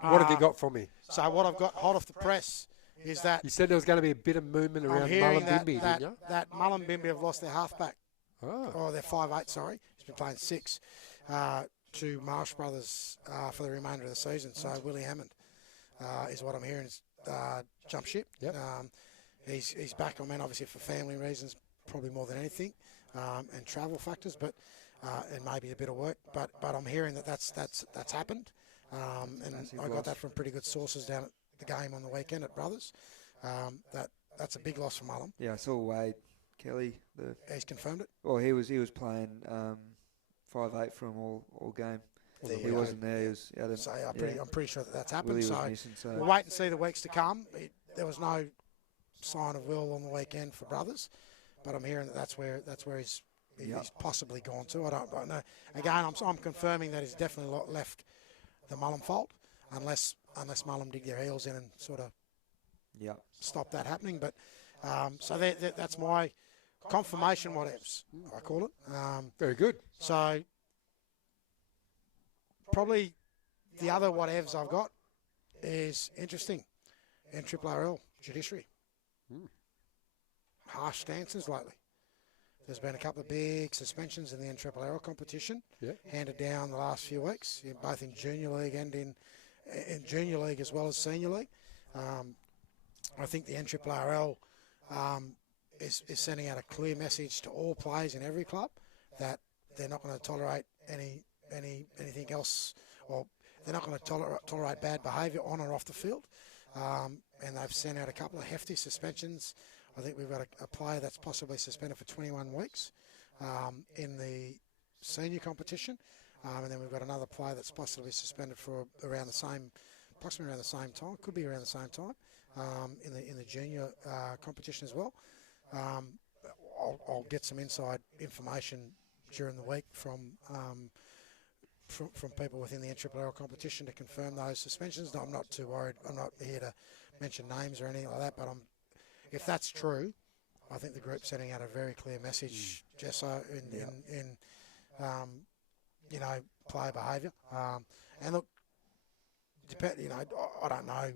What have you got for me? So what I've got hot off the press is that You said there was going to be a bit of movement I'm around hearing Mullumbimby, didn't you? that Mullumbimby have lost their halfback. Oh. Oh, they're 5'8", sorry. He's been playing 6 to Marsh Brothers for the remainder of the season. So Willie Hammond is what I'm hearing is jump ship. Yep. He's back. I mean, obviously for family reasons, probably more than anything, and travel factors, but and maybe a bit of work. But I'm hearing that's happened, and I got that from pretty good sources down at the game on the weekend at Brothers. That's a big loss for Mullum. Yeah, I saw Wade Kelly. He's confirmed it. Well, he was playing 5'8" for him all game. He wasn't there. He was. So I'm pretty sure that's happened. Willie So was missing. So we'll wait and see the weeks to come. There was no sign of Will on the weekend for Brothers, but I'm hearing that's where he's possibly gone to. I don't know. Again, I'm confirming that he's definitely left the Mullum fold, unless Mullum dig their heels in and sort of stop that happening. But so that's my confirmation whatevs, I call it. Very good. So probably the other whatevs I've got is interesting. Nrrrl judiciary. Harsh stances lately. There's been a couple of big suspensions in the Nrrrl competition, handed down the last few weeks, both in junior league and in junior league as well as senior league. I think the Nrrrl is sending out a clear message to all players in every club that they're not going to tolerate anything else, or they're not going to tolerate bad behaviour on or off the field. And they've sent out a couple of hefty suspensions. I think we've got a player that's possibly suspended for 21 weeks in the senior competition. And then we've got another player that's possibly suspended for approximately around the same time, could be around the same time, in the junior competition as well. I'll get some inside information during the week from people within the Nrrrl competition to confirm those suspensions. No, I'm not too worried. I'm not here to mention names or anything like that, but if that's true, I think the group's sending out a very clear message, Jess, in player behaviour. And look, I don't know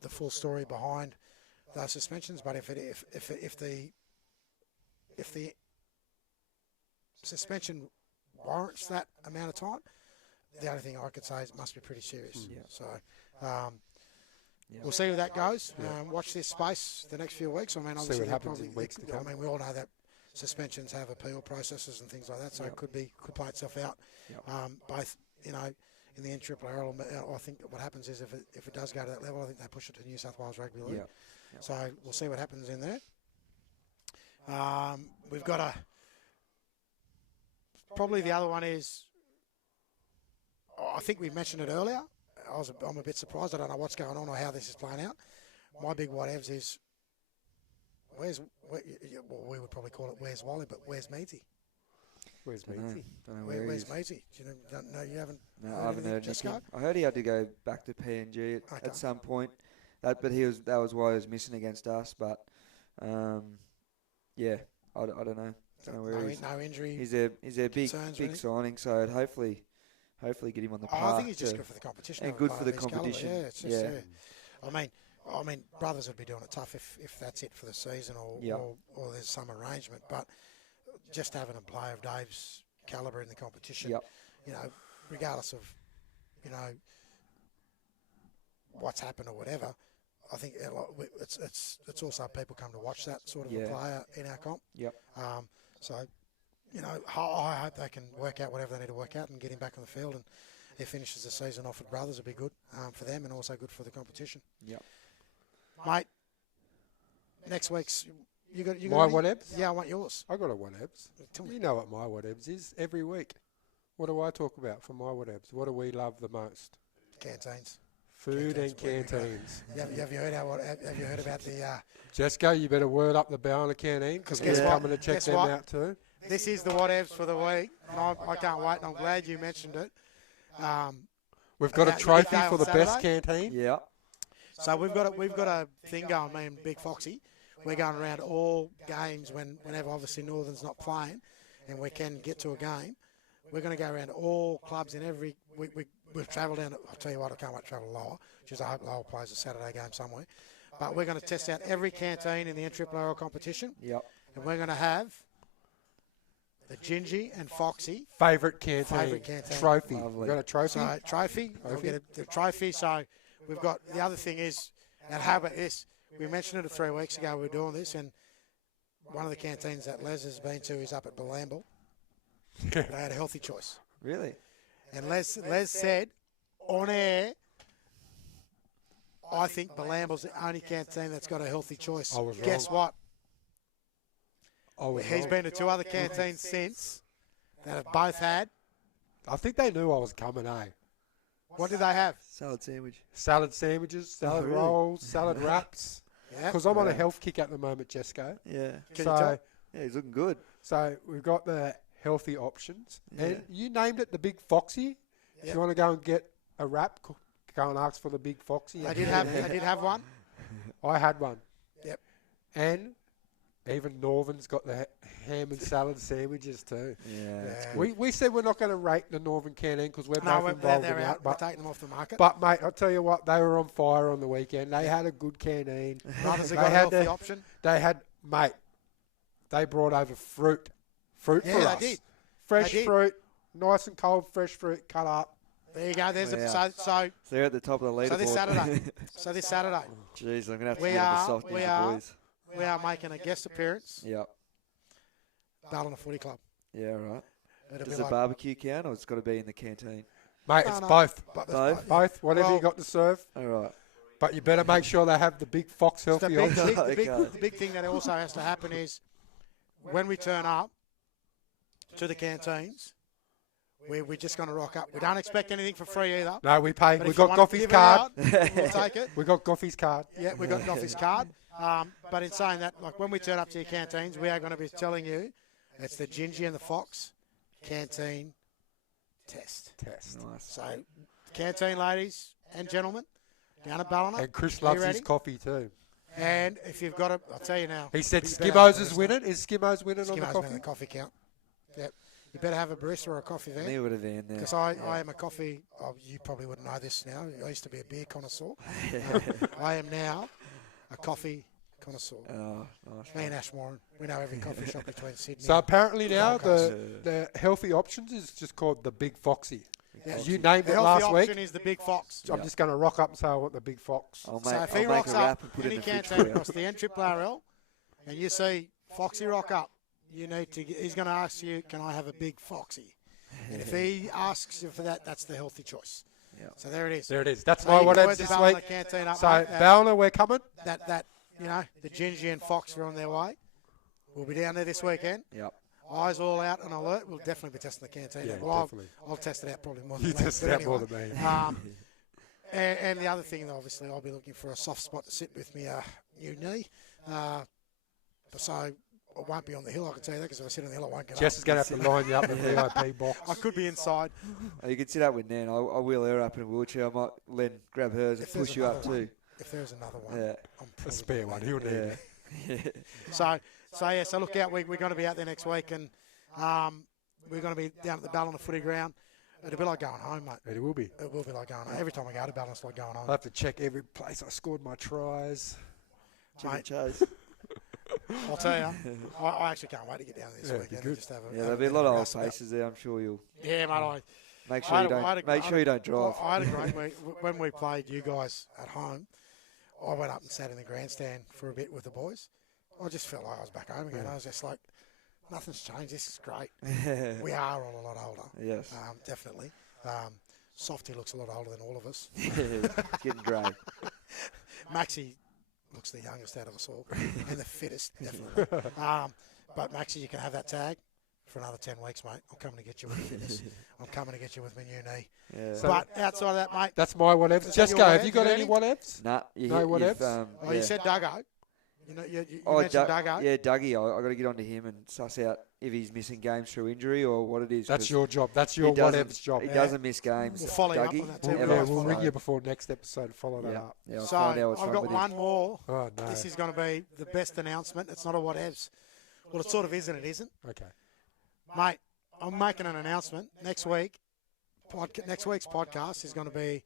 the full story behind those suspensions, but if the suspension warrants that amount of time, the only thing I could say is it must be pretty serious. So we'll see where that goes. Watch this space the next few weeks. I mean, obviously, see what happens in weeks to come. I mean, we all know that suspensions have appeal processes and things like that, so it could play itself out. Both, in the Nrrrl, I think what happens is if it does go to that level, I think they push it to New South Wales Rugby League. So we'll see what happens in there. We've got probably the other one is, I think we mentioned it earlier. I'm a bit surprised. I don't know what's going on or how this is playing out. My big whatevs is, we would probably call it where's Wally, but where's Meaty? Where's Meaty? Don't know Where's Meaty? You haven't? No, I haven't heard Just anything. I heard he had to go back to PNG at some point. That was why he was missing against us. But I don't know. Don't know where he is. No injury. He's a big signing, so hopefully get him on the path. I think he's just good for the competition. And good for the competition. I mean, Brothers would be doing it tough if that's it for the season or there's some arrangement. But just having a player of Dave's calibre in the competition, regardless of, what's happened or whatever, I think it's also people come to watch that sort of a player in our comp. So, I hope they can work out whatever they need to work out and get him back on the field. And if he finishes the season off at Brothers, it'll be good for them and also good for the competition. Mate, next week's... You got my whatevs? Yeah, I want yours. I got a whatevs. You know what my whatevs is every week. What do I talk about for my whatevs? What do we love the most? Canteens. Food and canteens. Have you heard about the... Jesco, you better word up the Ballina canteen because we're coming to check them out too. This is the whatevs for the week. And I can't wait, and I'm glad you mentioned it. We've got a trophy for the best canteen. Yeah. So we've got a thing going, me and Big Foxy. We're going around all games whenever obviously Northern's not playing, and we can get to a game. We're going to go around all clubs in every. We've travelled down. I'll tell you what, I can't wait to travel Lower, which is I hope Lower plays a Saturday game somewhere. But we're going to test out every canteen in the Nrrrl competition. Yep. And we're going to have Gingi and Foxy. Favourite canteen. Favourite canteen. Trophy. Lovely. You got a trophy? So, trophy. I'll get the trophy. So, we've got the other thing is, and how about this? We mentioned it 3 weeks ago. We were doing this, and one of the canteens that Les has been to is up at Ballina. They had a healthy choice. Really? And Les said on air, I think Ballina's the only canteen that's got a healthy choice. I was Guess wrong. what? Oh, He's been to 2 other canteens since that have both had. I think they knew I was coming, eh? What did they have? Salad sandwich. Salad sandwiches, salad really? rolls, salad wraps. Yeah. Because I'm on a Yeah. health kick at the moment, Jesco. Yeah. Can you So, tell? Yeah, he's looking good. so we've got the healthy options. Yeah. And you named it the Big Foxy. If Yep. you want to go and get a wrap, go and ask for the Big Foxy. They did have one. I had one. Yep. And even Northern's got the ham and salad sandwiches too. Yeah. That's Yeah. good. We said we're not going to rate the Northern canteen because we're No, both they're involved in out. that. We're taking them off the market. But mate, I'll tell you what, they were on fire on the weekend. They had a good canteen. Brothers they have got a had healthy the- option. They had, mate, they brought over fruit for Yeah, us. they did. Fresh They did. fruit, nice and cold, fresh fruit cut up. There you go. There's Wow. so They're at the top of the leaderboard. so this Saturday. So this Saturday Jeez, I'm going to have to We get on the are- soft we news, are- boys. we are making a guest appearance. Yep. Ballina Footy Club. Yeah, right. It'll Does be the barbecue count or it's got to be in the canteen? Mate, No, it's no. both. But Both? Both, whatever Well- you got to serve. All right. But you better make sure they have the Big Fox The healthy big, option. the big thing that also has to happen is when we turn up to the canteens, we're just going to rock up. We don't expect anything for free either. No, we pay. But We if you got want to Goffy's give it card. out, we'll take it. We got Goffy's card. Yeah, we got Goffy's card. But in saying that, like when we turn up to your canteens, we are going to be telling you it's the Gingi and the Fox canteen test. Test. Nice. So, canteen ladies and gentlemen, down at Ballina. And Chris Are you loves his ready? coffee too. And if you've got it, I'll tell you now. He said you better Skimmo's have is a winning. Is Skimmo's winning on the Skimmo's coffee? winning the coffee count. Yep. You better have a barista or a coffee Me there. would have been there. Because I am a coffee, you probably wouldn't know this now. I used to be a beer connoisseur. I am now a coffee connoisseur. Oh, nice. Me and Ash Warren, we know every coffee shop between Sydney. So apparently now Gold Coast. the healthy options is just called the Big Foxy. Yeah. You named The it healthy last week. option is the Big Fox. I'm just going to rock up and say I want the Big Fox. I'll So make, if he I'll make rocks a wrap up and put it any in the fridge canteen for you. across the Nrrrl and you see Foxy rock up, you need to. He's going to ask you, "Can I have a Big Foxy?" And if he asks you for that, that's the healthy choice. Yeah. So there it is. There it is. That's So my you what can else word the this Ballina week. canteen up, So mate. Ballina, we're coming. That the Gingi and Fox are on their way. We'll be down there this weekend. Yep. Eyes all out and alert. We'll definitely be testing the canteen. Yeah, Well, definitely. I'll test it out probably more than You that, test but it out more anyway. than me. And the other thing, obviously, I'll be looking for a soft spot to sit with me new knee. So I won't be on the hill, I can tell you that, because if I sit on the hill, I won't get Jess up. is going to have to line you up in the VIP box. I could be inside. Oh, you can sit up with Nan. I wheel her up in a wheelchair. I might let grab hers and If there's push you up another one. too. If there's another one, Yeah. I'm A probably spare one. He'll need Yeah. it. So look out. We're going to be out there next week, and we're going to be down at the Ballina footy ground. It'll be like going home, mate. It will be. It will be like going home. Every time I go to Ballina, it's like going home. I'll have to check every place I scored my tries. Jimmy Mate. Chase. I'll tell you, I actually can't wait to get down there this Yeah, it'd weekend be and good. just have a Yeah, have there'll be a bit lot of old rouse about. faces there. I'm sure you'll Yeah, mate. make I sure had you a- don't I had a- make sure you don't drive. I had a great week when we played you guys at home. I went up and sat in the grandstand for a bit with the boys. I just felt like I was back home again. I was just like, nothing's changed. This is great. We are all a lot older. Yes. Definitely. Softy looks a lot older than all of us. It's getting grey. Maxie looks the youngest out of us all and the fittest, definitely. But Maxie, you can have that tag for another 10 weeks, mate. I'm coming to get you with fitness. I'm coming to get you with my new knee. Yeah. So- But outside of that, mate, That's my whatevs. Is that Jessica, your have you whatevs? got You any ready? whatevs? Nah, you No, hit, whatevs? oh, you said Duggo. You Oh, mentioned Duggo. yeah, Dougie. I got to get onto him and suss out if he's missing games through injury or what it is. That's 'cause your job. That's he your doesn't- whatevs job. He Yeah. doesn't miss games. We'll follow you up Dougie, on that too. We'll, ever. yeah, we'll ring So, you before next episode to follow that Yeah, up. yeah. I'll So find out what's I've wrong got with one him. more. Oh, no. This is going to be the best announcement. It's not a whatevs. Well, it sort of is and it isn't. Okay. Mate, I'm making an announcement next week. Next week's podcast is going to be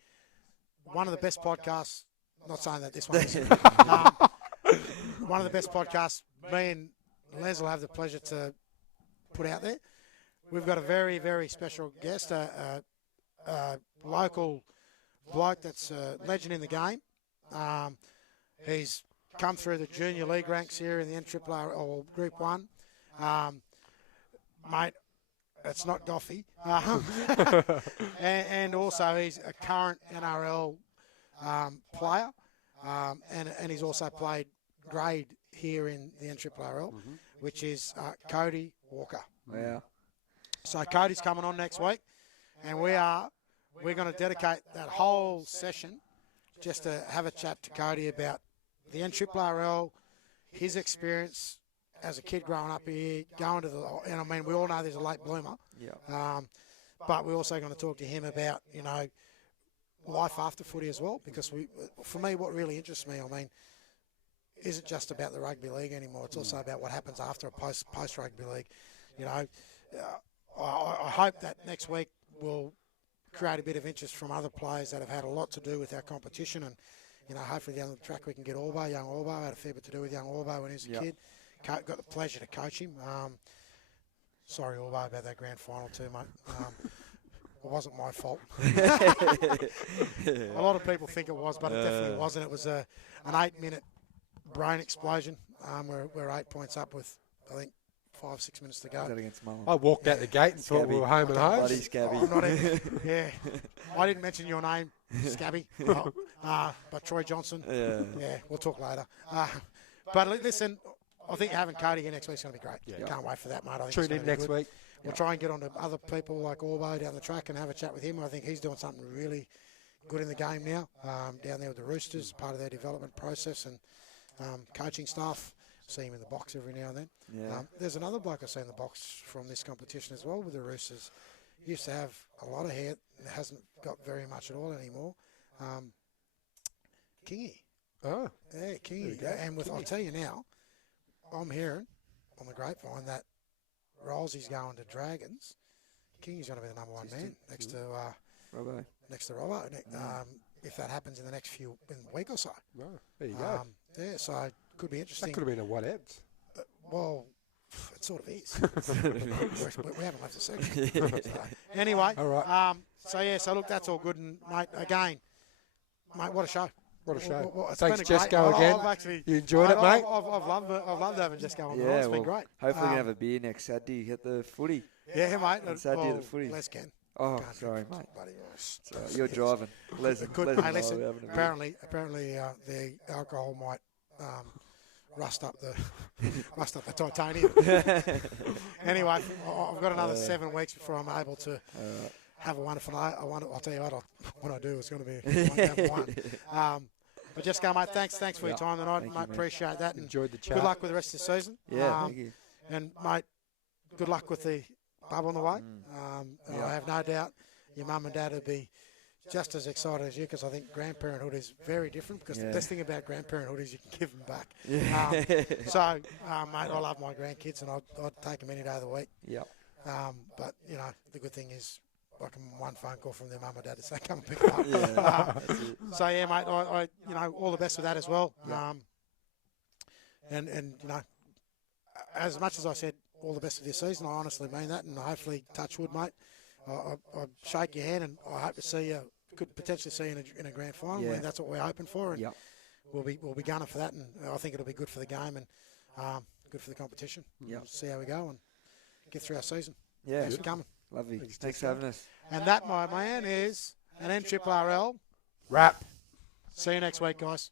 one of the best podcasts. Not saying that this one is. One of the best podcasts me and Les will have the pleasure to put out there. we've got a very, very special guest, a local bloke that's a legend in the game. He's come through the junior league ranks here in the Nrrrl or Group 1. Mate, it's not Goffy. And also he's a current NRL player. And he's also played grade here in the Nrrrl, which is Cody Walker. Yeah. So Cody's coming on next week, and we're going to dedicate that whole session just to have a chat to Cody about the Nrrrl, his experience as a kid growing up here, going to and I mean, we all know there's a late bloomer. Yeah. But we're also going to talk to him about, life after footy as well, because for me, what really interests me, I mean, isn't just about the rugby league anymore. It's also about what happens after a post rugby league. I hope that next week will create a bit of interest from other players that have had a lot to do with our competition, and hopefully down the track we can get young Orbo. I had a fair bit to do with young Orbo when he was a kid. Got the pleasure to coach him. Sorry, Orbo, about that grand final too, mate. It wasn't my fault. A lot of people think it was, but it definitely wasn't. It was an 8-minute brain explosion. We're 8 points up with, I think, 5-6 minutes to go. Was that against Mullen? I walked out the gate and thought we were home and home. Bloody Scabby. Yeah. I didn't mention your name, Scabby. But Troy Johnson. Yeah, we'll talk later. But listen, I think having Cody here next week is going to be great. Yeah. Can't wait for that, mate. I think Tune it's gonna in be next good. week. We'll try and get on to other people like Orbo down the track and have a chat with him. I think he's doing something really good in the game now, down there with the Roosters, part of their development process and coaching staff. See him in the box every now and then. Yeah. There's another bloke I see in the box from this competition as well with the Roosters. He used to have a lot of hair, hasn't got very much at all anymore. Gingi. Oh. Yeah, Gingi. And I'll tell you now, I'm hearing on the grapevine that Rollsy's going to Dragons. Kingi's going to be the number one man next to Robbo. if that happens in the next in a week or so. Oh, there you go. Yeah, so it could be interesting. That could have been a whatevs. Well, it sort of is. we haven't left the section. So, anyway, all right. So look, that's all good. And mate, again, what a show. What a show. It's Thanks, been a Jess. great- Go again. I've actually, You enjoyed it, mate? I've loved having Jess go on. Yeah, It's been great. Hopefully we can have a beer next Saturday. Hit the footy. Yeah, mate. On Saturday at the footy. Les can. Oh, Can't sorry, drink mate. bloody You're driving. Les, Good. Les Hey, and I listen. were having a beer. Apparently, the alcohol might rust up the titanium. Anyway, I've got another 7 weeks before I'm able to have a wonderful night. I'll tell you what I do is going to be one. But just go, mate. Thanks for your time tonight, mate. Appreciate that. And Enjoyed the chat. good luck with the rest of the season. Yeah, thank you. And mate, good luck with the bub on the way. I have no doubt your mum and dad will be just as excited as you, because I think grandparenthood is very different, because the best thing about grandparenthood is you can give them back. Mate, I love my grandkids and I'd take them any day of the week. Yep. But, the good thing is I can one phone call from their mum and dad to say, come and pick it up. That's it. So, yeah, mate, I all the best with that as well. And as much as I said all the best of this season, I honestly mean that, and hopefully, touch wood, mate, I shake your hand and I hope to see you, could potentially see you in a grand final. Yeah. I mean, that's what we're hoping for, and Yep. we'll be gunning for that, and I think it'll be good for the game and good for the competition. Yep. We'll see how we go and get through our season. Yeah. Thanks for coming. Lovely. Thanks, Thanks Jess. for having us. And that, my man, is an Nrrrl Wrap. See you next week, guys.